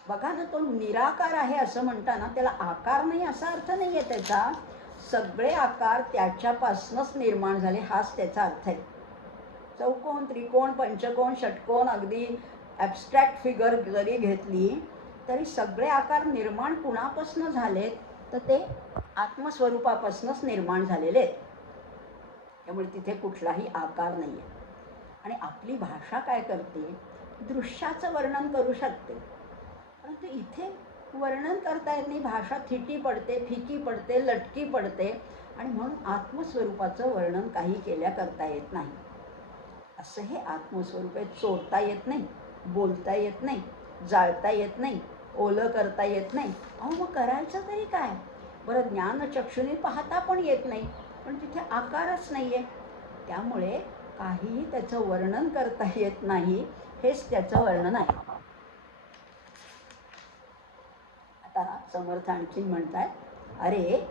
बघा ना, तो निराकार आहे असं म्हणताना त्याला आकार नाही असा अर्थ नाही आहे त्याचा. सगळे आकार त्याच्यापासूनच निर्माण झाले हाच त्याचा अर्थ आहे. चौकोन, त्रिकोण, पंचकोन, षटकोन, अगदी ॲबस्ट्रॅक्ट फिगर जरी घेतली तरी सगळे आकार निर्माण कुणापासून झालेत तर ते आत्मस्वरूपापासूनच निर्माण झालेले आहेत. त्यामुळे तिथे कुठलाही आकार नाही आहे. आणि आपली भाषा काय करते, दृश्याचं वर्णन करू शकते, परंतु इथे वर्णन करता येत नाही. भाषा थिटी पडते, फिकी पडते, लटकी पडते. आणि म्हणून आत्मस्वरूपाचं वर्णन काही केल्या करता येत नाही. असं हे आत्मस्वरूप आहे. चोरता येत नाही, बोलता येत नाही, जाळता येत नाही, ओलं करता येत नाही. अहो मग करायचं तरी काय? बरं, ज्ञानचक्षुने पाहता पण येत नाही, पण तिथे आकारच नाही आहे. त्यामुळे काहीही त्याचं वर्णन करता येत नाही. हेच त्याचं वर्णन आहे. आता समर्थ आणखी म्हणतात, अरे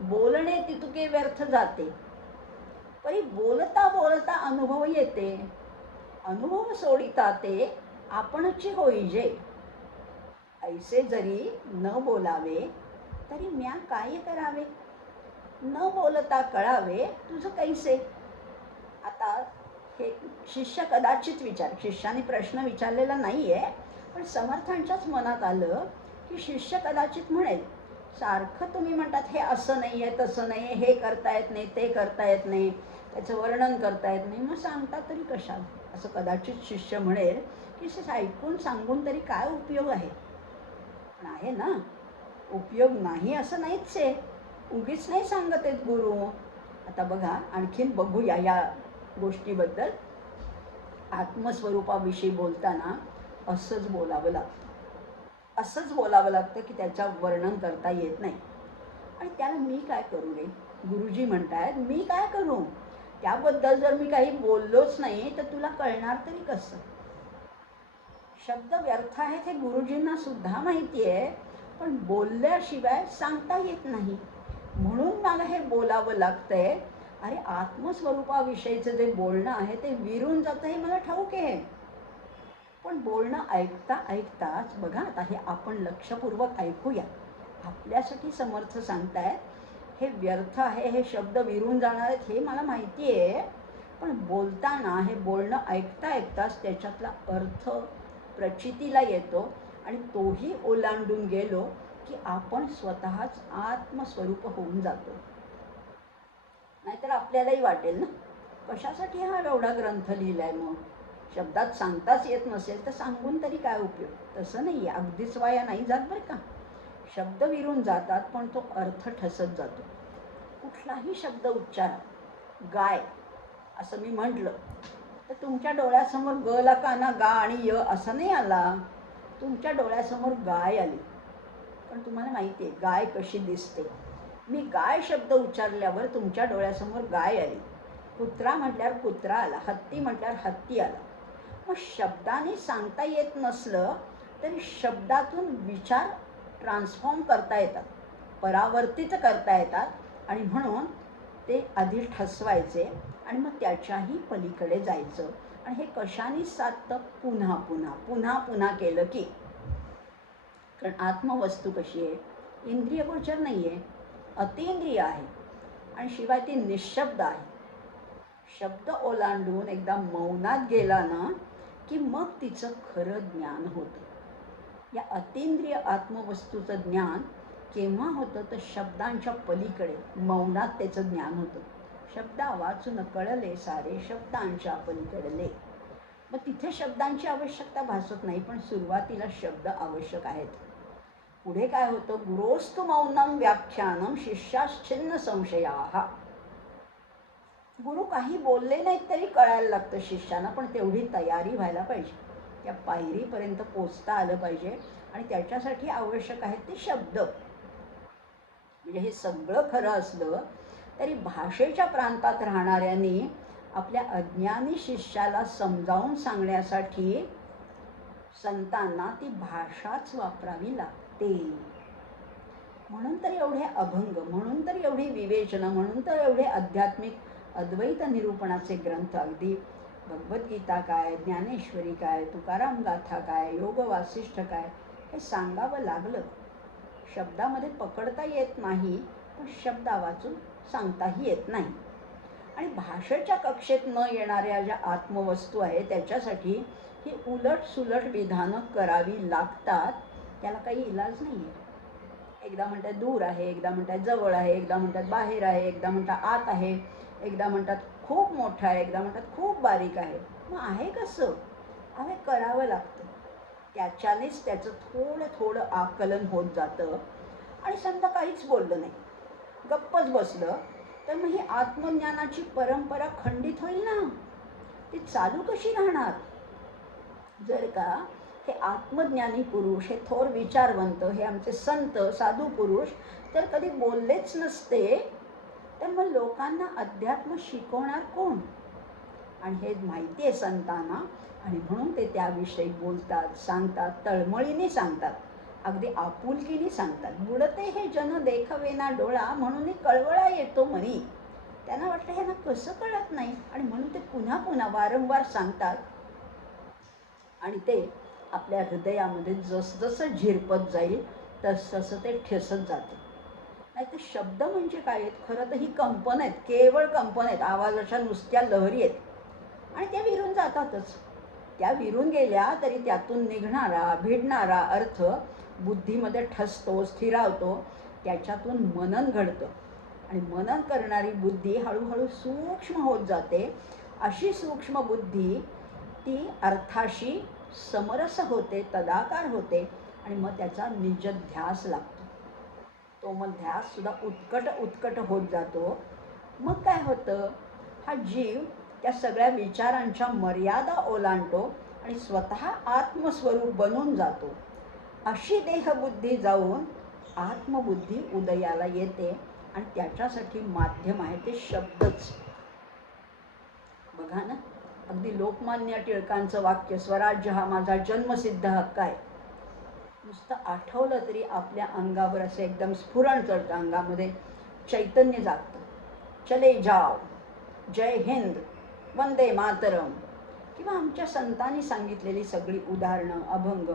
बोलणे तितुके व्यर्थ जाते, परी बोलता बोलता अनुभव येते. अनुभव सोडिता ते आपणची होईजे. ऐसे जरी न बोलावे तरी म्या काय करावे, न बोलता कळावे तुझं कैसे. आता हे शिष्य कदाचित शिष्याने प्रश्न विचारलेला नाही आहे, पण समर्थांच्याच मनात आलं की शिष्य कदाचित म्हणेल, सारखं तुम्ही म्हणतात हे असं नाही आहे, तसं नाही आहे, हे करता येत नाही, ते करता येत नाही, त्याचं वर्णन करता येत नाही, मग सांगता तरी कशाला? असं कदाचित शिष्य म्हणेल की ऐकून सांगून तरी काय उपयोग आहे? पण आहे ना, उपयोग नाही असं नाहीच आहे. उगीच नाही सांगत आहेत गुरु. आता बघा, आणखीन बघूया या गोष्टीबद्दल. आत्मस्वरूपाविषयी बोलताना असंच बोलावं लागतं, असंच बोलावं लागतं की त्याचं वर्णन करता येत नाही. आणि त्याला मी काय करू रे? गुरुजी म्हणतायत मी काय करू? त्याबद्दल जर मी काही बोललोच नाही तर तुला कळणार तरी कसं? शब्द व्यर्थ आहेत हे गुरुजींना सुद्धा माहिती आहे, पण बोलल्याशिवाय सांगता येत नाही. म्हणून मला हे बोलावं लागतंय. अरे आत्मस्वरूपाविषयीचं जे बोलणं आहे ते विरून जातं हे मला ठाऊक आहे, पण बोलणं ऐकता ऐकताच बघा, आता हे आपण लक्षपूर्वक ऐकूया. आपल्यासाठी समर्थ सांगतायत, हे व्यर्थ आहे, हे शब्द विरून जाणार आहेत हे मला माहिती आहे, पण बोलताना हे बोलणं ऐकता ऐकताच त्याच्यातला अर्थ प्रचितीला येतो आणि तोही ओलांडून गेलो की आपण स्वतःच आत्मस्वरूप होऊन जातो. नाहीतर आपल्यालाही वाटेल ना, कशासाठी हा एवढा ग्रंथ लिहिलाय? मग शब्दात सांगताच येत नसेल तर सांगून तरी काय उपयोग? तसं नाही आहे, अगदीच वाया नाही जात बरं का. शब्द विरून जातात पण तो अर्थ ठसत जातो. कुठलाही शब्द उच्चारा, गाय असं मी म्हटलं तर तुमच्या डोळ्यासमोर ग ला काना गा आणि य असं नाही आला, तुमच्या डोळ्यासमोर गाय आली. पण तुम्हाला माहिती आहे गाय कशी दिसते? मी गाय शब्द उच्चारल्यावर तुमच्या डोळ्यासमोर गाय आली. कुत्रा म्हटल्यावर कुत्रा आला, हत्ती म्हटल्यावर हत्ती आला. मग शब्दाने सांगता येत नसलं तरी शब्दातून विचार ट्रान्सफॉर्म करता येतात, परावर्तित करता येतात आणि म्हणून ते आधी ठसवायचे आणि मग त्याच्याही पलीकडे जायचं. आणि हे कशाने साधतं? पुन्हा पुन्हा पुन्हा पुन्हा केलं की. कारण आत्मवस्तू कशी आहे? इंद्रियगोचर नाही आहे, अतिंद्रिय आहे आणि शिवाय ती निःशब्द आहे. शब्द ओलांडून एकदा मौनात गेला ना की मग तिचं खरं ज्ञान होतं. या अतिंद्रिय आत्मवस्तूचं ज्ञान केव्हा होतं? तर शब्दांच्या पलीकडे मौनात त्याचं ज्ञान होतं. शब्दा वाचून कळले सारे शब्दांच्या पलीकडले. मग तिथे शब्दांची आवश्यकता भासत नाही, पण सुरुवातीला शब्द आवश्यक आहेत. पुढे काय होतं? गुरोस्तु मौनम व्याख्यानम शिष्याश्चिन्न संशयाः. गुरु काही बोलले नाहीत तरी कळायला लागतं शिष्याला, पण तेवढी तयारी व्हायला पाहिजे, त्या पायरीपर्यंत पोचता आलं पाहिजे आणि त्याच्यासाठी आवश्यक आहेत ते शब्द. म्हणजे हे सगळं खरं असलं तरी भाषेच्या प्रांतात राहणाऱ्यांनी आपल्या अज्ञानी शिष्याला समजावून सांगण्यासाठी संतांना ती भाषाच वापरावी लागते. म्हणून तर एवढे अभंग, म्हणून तर एवढी विवेचनं, म्हणून तर एवढे आध्यात्मिक अद्वैत निरूपणाचे ग्रंथ. अगदी भगवद्गीता काय, ज्ञानेश्वरी काय, तुकाराम गाथा काय, योग वासिष्ठ काय, हे सांगावं लागलं. शब्दामध्ये पकडता येत नाही, पण शब्दा वाचून सांगताही येत नाही. आणि भाषेच्या कक्षेत न येणाऱ्या ज्या आत्मवस्तू आहेत त्याच्यासाठी ही उलट सुलट विधानं करावी लागतात. त्याला काही इलाज नाही आहे. एकदा म्हणतात दूर आहे, एकदा म्हणतात जवळ आहे, एकदा म्हणतात बाहेर आहे, एकदा म्हणतात आत आहे, एकदा म्हणतात खूप मोठं आहे, एकदा म्हणतात खूप बारीक आहे. मग आहे कसं? अरे करावं लागतं. त्याच्यानेच त्याचं थोडं थोडं आकलन होत जातं. आणि समजा काहीच बोललं नाही, गप्पच बसलं, तर मग ही आत्मज्ञानाची परंपरा खंडित होईल ना. ती चालू कशी राहणार? जर का हे आत्मज्ञानी पुरुष, हे थोर विचारवंत, हे आमचे संत साधू पुरुष तर कधी बोललेच नसते, तर मग लोकांना अध्यात्म शिकवणार कोण? आणि हे माहिती आहे संतांना आणि म्हणून ते त्याविषयी बोलतात, सांगतात, तळमळीने सांगतात, अगदी आपुलकीने सांगतात. बुडते हे जन देखवेना डोळा म्हणून कळवळा येतो मनी. त्यांना वाटतं ह्यांना कसं कळत नाही, आणि म्हणून ते पुन्हा पुन्हा वारंवार सांगतात आणि ते आपल्या हृदयामध्ये जसजसं झिरपत जाईल तसतसं ते ठसत जातं. नाही तर शब्द म्हणजे काय आहेत? खरं तर ही कंपन आहेत, केवळ कंपन आहेत, आवाजाच्या नुसत्या लहरी आहेत आणि त्या विरून जातातच. त्या विरून गेल्या तरी त्यातून निघणारा भिडणारा अर्थ बुद्धीमध्ये ठसतो, स्थिरावतो, त्याच्यातून मनन घडतं आणि मनन करणारी बुद्धी हळूहळू सूक्ष्म होत जाते. अशी सूक्ष्म बुद्धी ती अर्थाशी समरस होते, तदाकार होते आणि मग त्याचा निजध्यास लागतो. तो मग ध्यास सुद्धा उत्कट होत जातो. मग काय होतं, हा जीव त्या सगळ्या विचारांच्या मर्यादा ओलांडतो आणि स्वतः आत्मस्वरूप बनून जातो. अशी देहबुद्धी जाऊन आत्मबुद्धी उदयाला येते आणि त्याच्यासाठी माध्यम आहे ते शब्दच. बघा ना, अगदी लोकमान्य टिळकांचं वाक्य, स्वराज्य हा माझा जन्मसिद्ध हक्क आहे, नुसतं आठवलं तरी आपल्या अंगावर असं एकदम स्फुरण चढतं, अंगामध्ये चैतन्य जागतं. चले जाओ, जय हिंद, वंदे मातरम, किंवा आमच्या संतांनी सांगितलेली सगळी उदाहरणं, अभंग,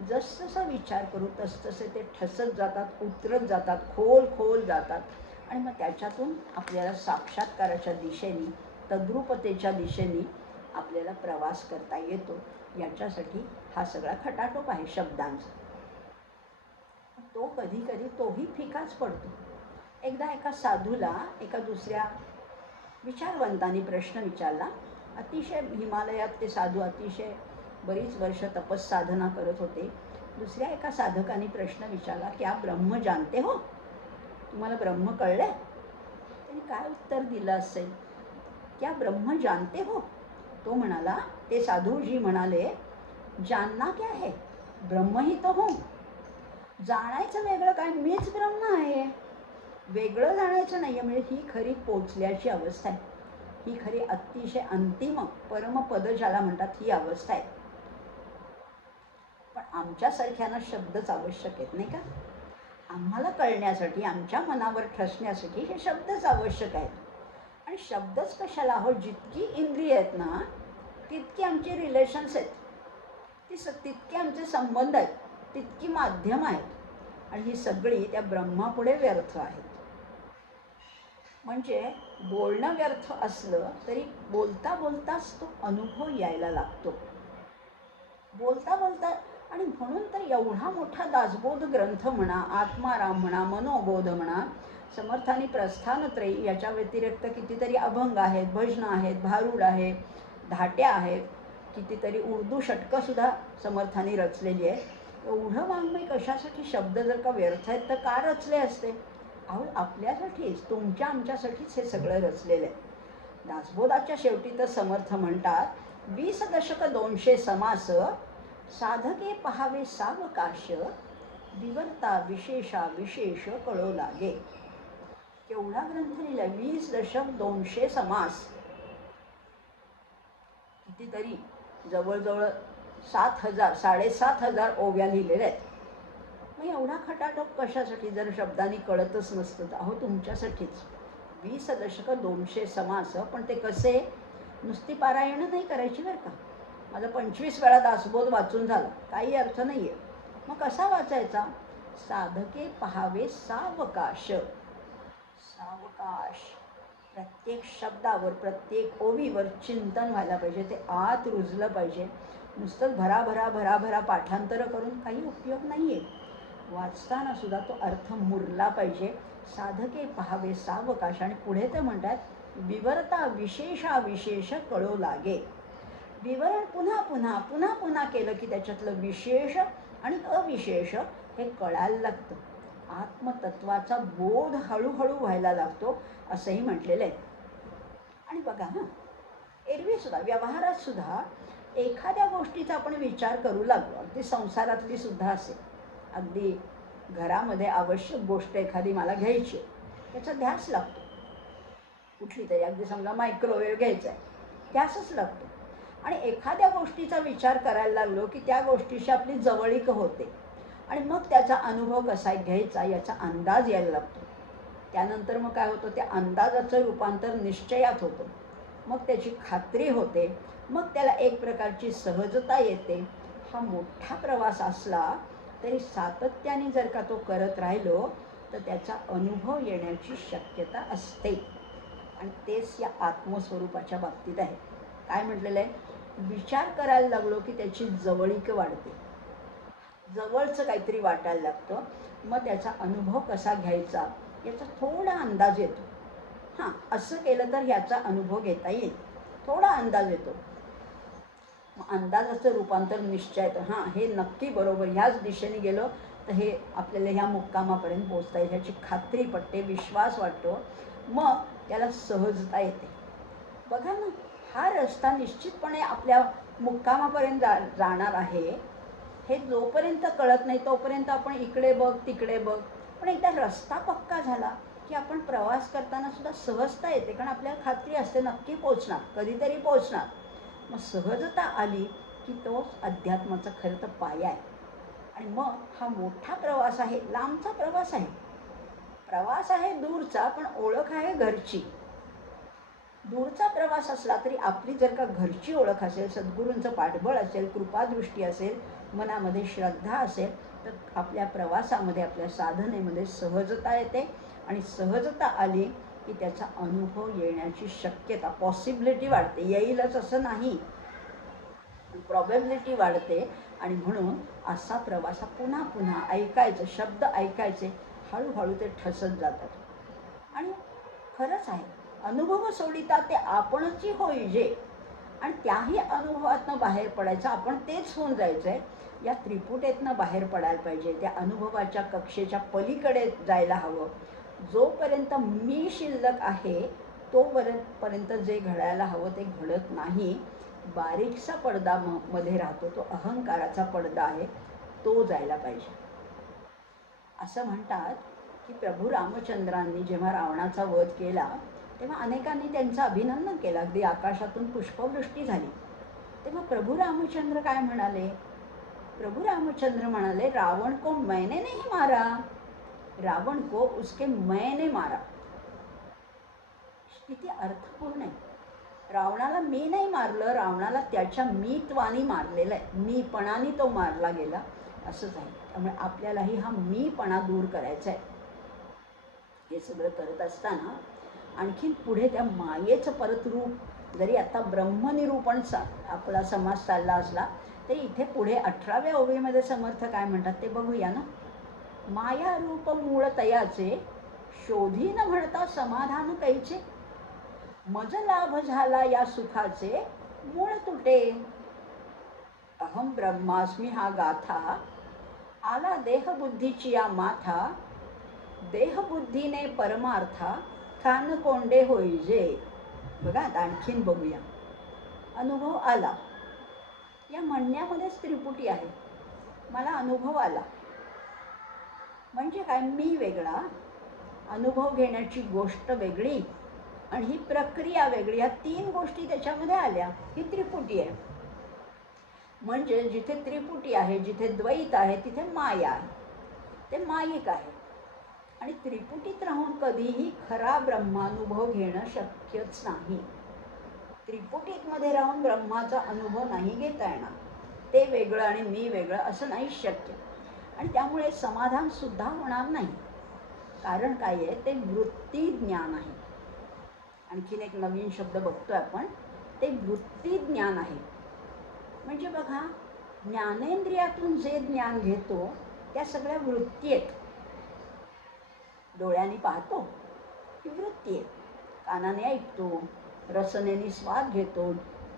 जसजसं विचार करू तसतसे ते ठसत जातात, उतरत जातात, खोल जातात आणि मग त्याच्यातून आपल्याला साक्षात्काराच्या दिशेने, तद्रूपतेच्या दिशेने आपल्याला प्रवास करता येतो. याच्यासाठी हा सगळा खटाटोप आहे शब्दांचा. तो कधी कधी तोही फिकाच पडतो. एकदा एका साधूला एका दुसऱ्या विचारवंतांनी प्रश्न विचारला. अतिशय हिमालयात ते साधू अतिशय बरीच वर्ष तपस्साधना करत होते. दुसऱ्या एका साधकाने प्रश्न विचारला, क्या ब्रह्म जानते हो, तुम्हाला ब्रह्म कळलंय? त्यांनी काय उत्तर दिलं असेल, क्या ब्रह्म जानते हो? तो म्हणाला, ते साधूजी म्हणाले, जानना क्या है, ब्रह्म ही तो हूँ. जाणायचं वेगळं काय, मीच ब्रह्म आहे. वेगळं जाणायचं नाही आहे. म्हणजे ही खरी पोचल्याची अवस्था आहे. ही खरी अतिशय अंतिम परमपद ज्याला म्हणतात, ही अवस्था आहे. पण आमच्यासारख्यांना शब्दच आवश्यक आहेत, नाही का? आम्हाला कळण्यासाठी, आमच्या मनावर ठसण्यासाठी हे शब्दच आवश्यक आहेत. आणि शब्दच कशाला हो, जितकी इंद्रिय आहेत ना, तितकी आमची रिलेशन्स आहेत, तितके आमचे संबंध आहेत, तितकी माध्यम आहेत आणि ही सगळी त्या ब्रह्मापुढे व्यर्थ आहेत. म्हणजे बोलणं व्यर्थ असलं तरी बोलता बोलताच तो अनुभव यायला लागतो. बोलता बोलता, आणि म्हणून तर एवढा मोठा दासबोध ग्रंथ म्हणा, आत्माराम म्हणा, मनोबोध म्हणा, समर्थांनी प्रस्थानत्रयी, याच्या व्यतिरिक्त कितीतरी अभंग आहेत, भजनं आहेत, भारूड आहेत, धाट्या आहेत, कितीतरी उर्दू षटकंसुद्धा समर्थांनी रचलेली आहे. एवढं वाङ्मय कशासाठी? शब्द जर का व्यर्थ आहेत तर का रचले असते? अहो, आपल्यासाठीच, तुमच्या आमच्यासाठीच हे सगळं रचलेलं आहे. दासबोधाच्या शेवटी तर समर्थ म्हणतात, 20 दशक 200 समास, साधके पहावे सावकाश, विवर्ता विशेषा विशेष कळो लागे. केवढा ग्रंथ लिहिलाय, 20 दशक 200 समास, कितीतरी जवळजवळ 7,000-7,500 ओव्या लिहिलेल्या आहेत. मग एवढा खटाटोप कशासाठी, जर शब्दांनी कळतच नसतं? अहो, तुमच्यासाठीच. 20 दशक 200 समास. पण ते कसे? नुसती पारायणं नाही करायची बरं का. माझा 25 वेळा दासबोध वाचून झाला, काही अर्थ नाही आहे. मग कसा वाचायचा? साधके पहावे सावकाश. सावकाश. प्रत्येक शब्दावर, प्रत्येक ओवीवर चिंतन व्हायला पाहिजे, ते आत रुजलं पाहिजे. नुसतंच भराभरा पाठांतर करून काही उपयोग नाही आहे. वाचताना सुद्धा तो अर्थ मुरला पाहिजे. साधके पहावे सावकाश. आणि पुढे ते म्हणतात, विवर्ता विशेषा विशेष कळो लागे. विवरण पुन्हा पुन्हा केलं की त्याच्यातलं विशेष आणि अविशेष हे कळायला लागतं. आत्मतत्वाचा बोध हळूहळू व्हायला लागतो, असंही म्हटलेलं आहे. आणि बघा ना, एरवीसुद्धा, व्यवहारात सुद्धा एखाद्या गोष्टीचा आपण विचार करू लागलो, अगदी संसारातली सुद्धा असेल, अगदी घरामध्ये आवश्यक गोष्ट एखादी मला घ्यायची, त्याचा ध्यास लागतो. कुठली तरी, अगदी समजा मायक्रोवेव्ह घ्यायचा आहे, ध्यासच लागतो. आणि एखाद्या गोष्टीचा विचार करायला लागलो की त्या गोष्टीशी आपली जवळीक होते आणि मग त्याचा अनुभव कसा घ्यायचा याचा अंदाज यायला लागतो. त्यानंतर मग काय होतं, त्या अंदाजाचं रूपांतर निश्चयात होतं, मग त्याची खात्री होते, मग त्याला एक प्रकारची सहजता येते. हा मोठा प्रवास असला तरी सातत्याने जर का तो करत राहिलो तर त्याचा अनुभव येण्याची शक्यता असते. आणि तेच या आत्मस्वरूपाच्या बाबतीत आहे. काय म्हटलेलं आहे? विचार करायला लागलो की त्याची जवळीक वाढते. जवळचं काहीतरी वाटायला लागतं. मग त्याचा अनुभव कसा घ्यायचा याचा थोडा अंदाज येतो. हां, असं केलं तर ह्याचा अनुभव घेता येईल, थोडा अंदाज येतो. मग अंदाजाचं रूपांतर निश्चयात, हां हे नक्की बरोबर, ह्याच दिशेने गेलो तर हे आपल्याला ह्या मुक्कामापर्यंत पोचता येईल ह्याची खात्री पटते, विश्वास वाटतो. मग त्याला सहजता येते. बघा ना, हा रस्ता निश्चितपणे आपल्या मुक्कामापर्यंत जाणार आहे. हे जोपर्यंत कळत नाही तोपर्यंत आपण इकडे बघ तिकडे बघ. पण एकदा रस्ता पक्का झाला की आपण प्रवास करताना सुद्धा सहजता येते, कारण आपल्याला खात्री असते नक्की पोचणार, कधीतरी पोचणार. मग सहजता आली की तोच अध्यात्माचा खरं तर पाया आहे. आणि मग हा मोठा प्रवास आहे, लांबचा प्रवास आहे, प्रवास आहे दूरचा, पण ओळख आहे घरची. दूरचा प्रवास असला तरी आपली जर का घरची ओळख असेल, सद्गुरूंचं पाठबळ असेल, कृपादृष्टी असेल, मनामध्ये श्रद्धा असेल, तर आपल्या प्रवासामध्ये, आपल्या साधनेमध्ये सहजता येते. आणि सहजता आली की त्याचा अनुभव येण्याची शक्यता, पॉसिबिलिटी वाढते. येईलच असं नाही, प्रॉबॅबिलिटी वाढते. आणि म्हणून असा प्रवास हा पुन्हा पुन्हा ऐकायचं, शब्द ऐकायचे, हळूहळू ते ठसत जातात. आणि खरंच आहे, अनुभव सोडिता ते आपणची होई जे. आणि त्याही अनुभवातनं बाहेर पडायचं, आपण तेच होऊन जायचं आहे. या त्रिपुटेतनं बाहेर पडायला पाहिजे, त्या अनुभवाच्या कक्षेच्या पलीकडे जायला हवं. जोपर्यंत मी शिल्लक आहे तोपर्यंत जे घडायला हवं ते घडत नाही. बारीकसा पडदा मध्ये राहतो, तो अहंकाराचा पडदा आहे, तो जायला पाहिजे. असं म्हणतात की प्रभू रामचंद्रांनी जेव्हा रावणाचा वध केला तेव्हा अनेकांनी त्यांचं अभिनंदन केलं, अगदी आकाशातून पुष्पवृष्टी झाली. तेव्हा प्रभू रामचंद्र काय म्हणाले? प्रभू रामचंद्र म्हणाले, रावण को मैंने नहीं मारा, रावण को उसके मैंने मारा. किती अर्थपूर्ण आहे. रावणाला मी नाही मारलं, रावणाला त्याच्या मीत्वानी मारलेलं आहे, मीपणाने तो मारला गेला, असंच आहे. त्यामुळे आपल्यालाही हा मीपणा दूर करायचा आहे. हे सगळं करत असताना आणखीन पुढे त्या मायेचं परत रूप, जरी आता ब्रह्मनिरूपण आपला समाज चालला असला तरी इथे पुढे 18व्या ओळीमध्ये समर्थ काय म्हणतात ते बघूया ना. माया रूप मूळ तयाचे, शोधी न म्हणता समाधान कैचे, मज लाभ झाला या सुखाचे, मूळ तुटे. अहम ब्रह्मास्मी हा गाथा, आला देहबुद्धीची या माथा, देहबुद्धीने परमार्था, कान कोंडे होईजे. बघा आता आणखीन बघूया. अनुभव आला, या म्हणण्यामध्येच त्रिपुटी आहे. मला अनुभव आला म्हणजे काय? मी वेगळा, अनुभव घेण्याची गोष्ट वेगळी, आणि ही प्रक्रिया वेगळी. या तीन गोष्टी त्याच्यामध्ये आल्या, ही त्रिपुटी आहे. म्हणजे जिथे त्रिपुटी आहे, जिथे द्वैत आहे, तिथे माया आहे, ते मायिक आहे. आणि त्रिपुटीत राहून कधीही खरा ब्रह्मानुभव घेणं शक्यच नाही. त्रिपुटीमध्ये राहून ब्रह्माचा अनुभव नाही घेता येणार. ते वेगळं आणि मी वेगळं असं नाही शक्य. आणि त्यामुळे समाधान सुद्धा होणार नाही. कारण काय आहे? ते वृत्ती ज्ञान आहे. आणखीन एक नवीन शब्द बघतोय आपण, ते वृत्ती ज्ञान आहे. म्हणजे बघा, ज्ञानेंद्रियातून जे ज्ञान घेतो त्या सगळ्या वृत्ती आहेत. डोळ्यांनी पाहतो ही वृत्ती आहे, कानाने ऐकतो, रसनेने स्वाद घेतो,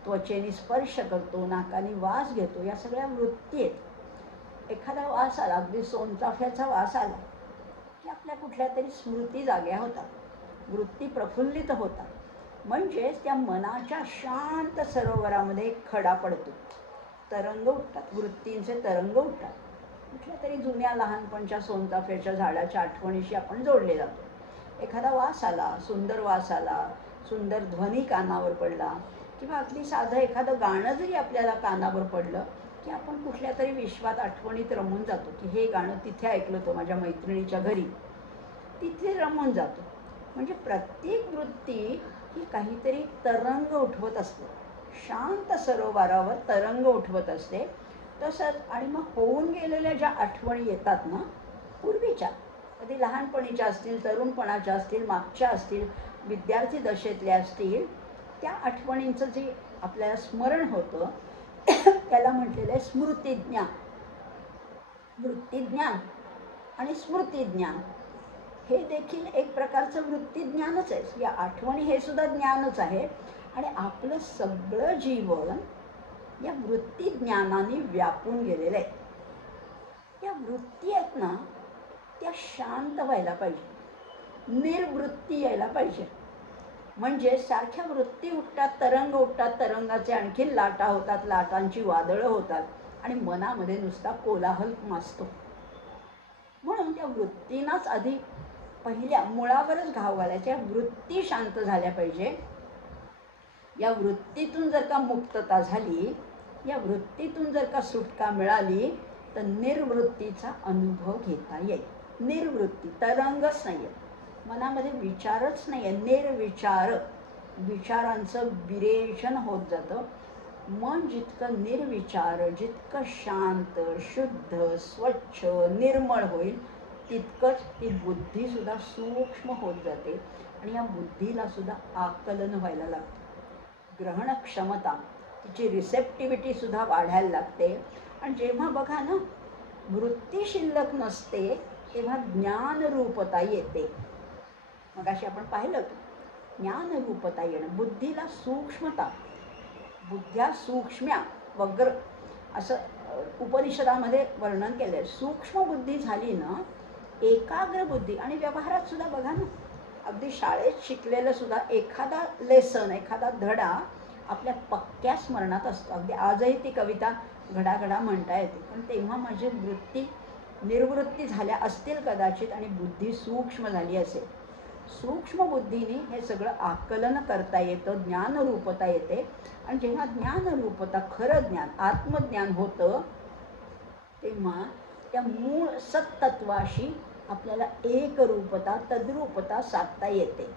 त्वचेने स्पर्श करतो, नाकाने वास घेतो, या सगळ्या वृत्ती आहेत. एखादा वास आला, अगदी सोनचाफ्याचा वास आला की आपल्या कुठल्या तरी स्मृती जाग्या होतात, वृत्ती प्रफुल्लित होतात. म्हणजेच त्या मनाच्या शांत सरोवरामध्ये एक खडा पडतो, तरंग उठतात, वृत्तींचे तरंग उठतात. कुठल्या तरी जुन्या लहानपणच्या सोनचाफ्याच्या झाडाच्या आठवणीशी आपण जोडले जातो. एखादा वास आला, सुंदर वास आला, सुंदर ध्वनी कानावर पडला, किंवा अगदी साधं एखादं गाणं जरी आपल्याला कानावर पडलं की आपण कुठल्या तरी विश्वात आठवणीत रमून जातो की हे गाणं तिथे ऐकलं होतं माझ्या मैत्रिणीच्या घरी, तिथे रमून जातो. म्हणजे प्रत्येक वृत्ती ही काहीतरी तरंग उठवत असते, शांत सरोवरावर तरंग उठवत असते. तसंच आणि मग होऊन गेलेल्या ज्या आठवणी येतात ना, पूर्वीच्या, कधी लहानपणीच्या असतील, तरुणपणाच्या असतील, मागच्या असतील, विद्यार्थी दशेतल्या असतील, त्या आठवणींचं जे आपल्याला स्मरण होतं त्याला म्हटलेलं आहे स्मृतिज्ञान. वृत्तीज्ञान आणि स्मृतीज्ञान हे देखील एक प्रकारचं वृत्तीज्ञानच आहे. या आठवणी हे सुद्धा ज्ञानच आहे. आणि आपलं सगळं जीवन या वृत्तीज्ञानाने व्यापून गेलेलं आहे. या वृत्ती आहेत ना, त्या शांत व्हायला पाहिजे, निर्वृत्ती यायला पाहिजे. म्हणजे सारख्या वृत्ती उठतात, तरंग उठतात, तरंगाचे आणखी लाटा होतात, लाटांची वादळं होतात आणि मनामध्ये नुसता कोलाहल माजतो. म्हणून त्या वृत्तींनाच आधी पहिल्या मुळावरच घाव घालायच्या. वृत्ती शांत झाल्या पाहिजे. या वृत्तीतून जर का मुक्तता झाली, या वृत्तीतून जर का सुटका मिळाली, तर निर्वृत्तीचा अनुभव घेता येईल. निर्वृत्ती तरंगच नाही आहे, मनामध्ये विचारच नाही आहे, निर्विचार, विचारांचं विरेचन होत जातं. मन जितकं निर्विचार, जितकं शांत, शुद्ध, स्वच्छ, निर्मळ होईल, तितकंच ती बुद्धीसुद्धा सूक्ष्म होत जाते आणि या बुद्धीलासुद्धा आकलन व्हायला लागतं. ग्रहण क्षमता, तिची रिसेप्टिव्हिटीसुद्धा वाढायला लागते. आणि जेव्हा बघा ना, वृत्ती शिल्लक नसते, तेव्हा ज्ञानरूपता येते. मगाशी आपण पाहिलं की ज्ञानरूपता येणं, बुद्धीला सूक्ष्मता, बुद्ध्या सूक्ष्म्या वग्र असं उपनिषदामध्ये वर्णन केलं आहे. सूक्ष्म बुद्धी झाली ना, एकाग्र बुद्धी. आणि व्यवहारात सुद्धा बघा ना, अगदी शाळेत शिकलेलं सुद्धा एखादा लेसन, एखादा धडा आपल्या पक्क्या स्मरणात असतो. अगदी आजही ती कविता घडाघडा म्हणता येते. पण तेव्हा माझी वृत्ती निर्वृत्ती झाल्या असतील कदाचित आणि बुद्धी सूक्ष्म झाली असेल. सूक्ष्म बुद्धीने हे सगळं आकलन करता येतं, ज्ञानरूपता येते. आणि जेव्हा ज्ञानरूपता, खरं ज्ञान, आत्मज्ञान होतं, तेव्हा त्या मूळ सत्तत्वाशी आपल्याला एकरूपता, तद्रूपता साधता येते.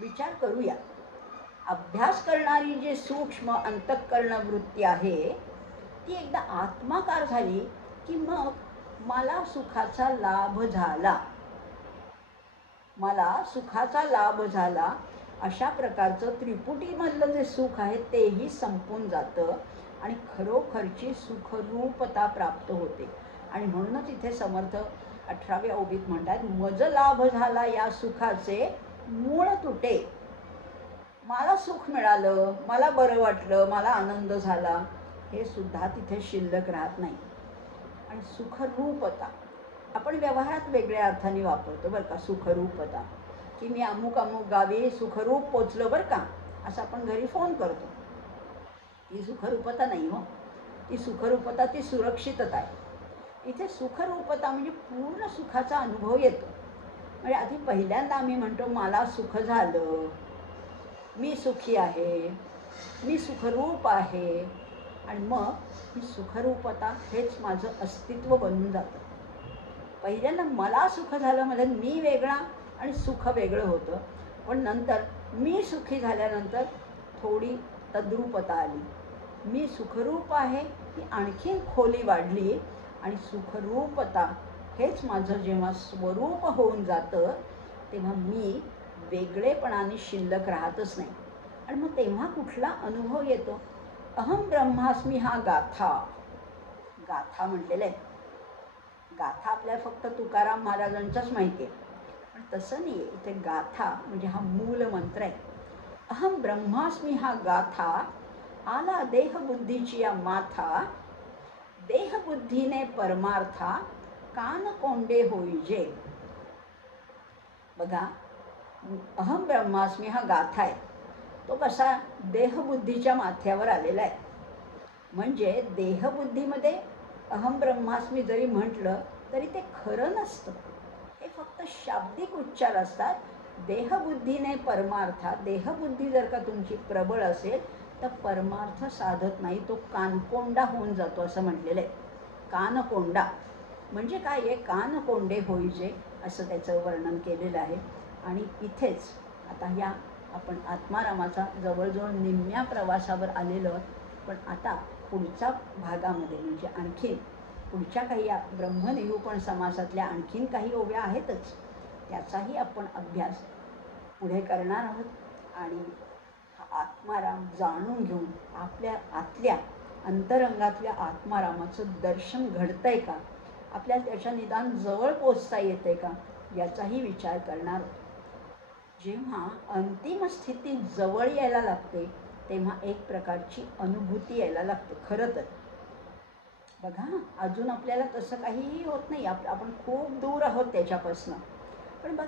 विचार करूया, अभ्यास करणारी जी सूक्ष्म अंतःकरण वृत्ती आहे, ती एकदा आत्माकार झाली की मग मला सुखाचा लाभ झाला, मला सुखाचा लाभ झाला, अशा प्रकारचं त्रिपुटीमधलं जे सुख आहे तेही संपून जातं आणि खरोखरची सुखरूपता प्राप्त होते. आणि म्हणूनच इथे समर्थ 18व्या ओबीत म्हणतात, मज लाभ झाला या सुखाचे मूळ तुटे. मला सुख मिळालं, मला बरं वाटलं, मला आनंद झाला, हे सुद्धा तिथे शिल्लक राहत नाही. आणि सुखरूपता आपण व्यवहारात वेगळ्या अर्थाने वापरतो बरं का. सुखरूपता की मी अमुक अमुक गावी सुखरूप पोचलो बरं का, असं आपण घरी फोन करतो. ही सुखरूपता नाही हो. ती सुखरूपता, ती सुरक्षितता आहे. इथे सुखरूपता म्हणजे पूर्ण सुखाचा अनुभव येतो. म्हणजे आधी पहिल्यांदा आम्ही म्हणतो मला सुख झालं, मी सुखी आहे, मी सुखरूप आहे. आणि मग ही सुखरूपता हेच माझं अस्तित्व बनून जातं. पहिल्यांदा मला सुख झालं म्हणजे मी वेगळा आणि सुख वेगळं होतं. पण नंतर मी सुखी झाल्यानंतर थोडी तद्रूपता आली. मी सुखरूप आहे ही आणखीन खोली वाढली आणि सुखरूपता हेच माझं जेव्हा स्वरूप होऊन जातं, तेव्हा मी वेगळेपणाने शिल्लक राहतच नाही. आणि मग तेव्हा कुठला अनुभव येतो? अहम ब्रह्मास्मी हा गाथा, गाथा म्हटलेलं आहे. गाथा आपल्याला फक्त तुकाराम महाराजांचाच माहिती आहे, पण तसं नाही आहे. इथे गाथा म्हणजे हा मूल मंत्र आहे. अहम ब्रह्मास्मी हा गाथा, आला देहबुद्धीची या माथा, देहबुद्धीने परमार्था, कान कोंडे होईजे. बघा, अहम ब्रह्मास्मी हा गाथा आहे, तो कसा देहबुद्धीच्या माथ्यावर आलेला आहे. म्हणजे देहबुद्धीमध्ये अहम ब्रह्मास्मी जरी म्हटलं तरी ते खरं नसतं. हे फक्त शाब्दिक उच्चार असतात. देहबुद्धीने परमार्था, देहबुद्धी जर का तुमची प्रबळ असेल तर परमार्थ साधत नाही, तो कानकोंडा होऊन जातो असं म्हटलेलं आहे. कानकोंडा म्हणजे काय आहे? कानकोंडे होईजे असं त्याचं वर्णन केलेलं आहे. आणि इथेच आता या आपण आत्मारामाचा जवळजवळ निम्म्या प्रवासावर आलेलो. पण आता पुढच्या भागामध्ये म्हणजे आणखीन पुढच्या काही ब्रह्मनिरूपण समासातल्या आणखीन काही ओव्या आहेतच, त्याचाही आपण अभ्यास पुढे करणार आहोत. आणि हा आत्माराम जाणून घेऊन आपल्या आतल्या अंतरंगातल्या आत्मारामाचं दर्शन घडतंय का, आपल्याला त्याच्या निदान जवळ पोचता येते का, याचाही विचार करणार होतो. जेव्हा अंतिम स्थिती जवळ यायला लागते तेव्हा एक प्रकारची अनुभूती यायला लागते. खरं तर बघा, अजून आपल्याला तसं काहीही होत नाही, आपण खूप दूर आहोत त्याच्यापासून,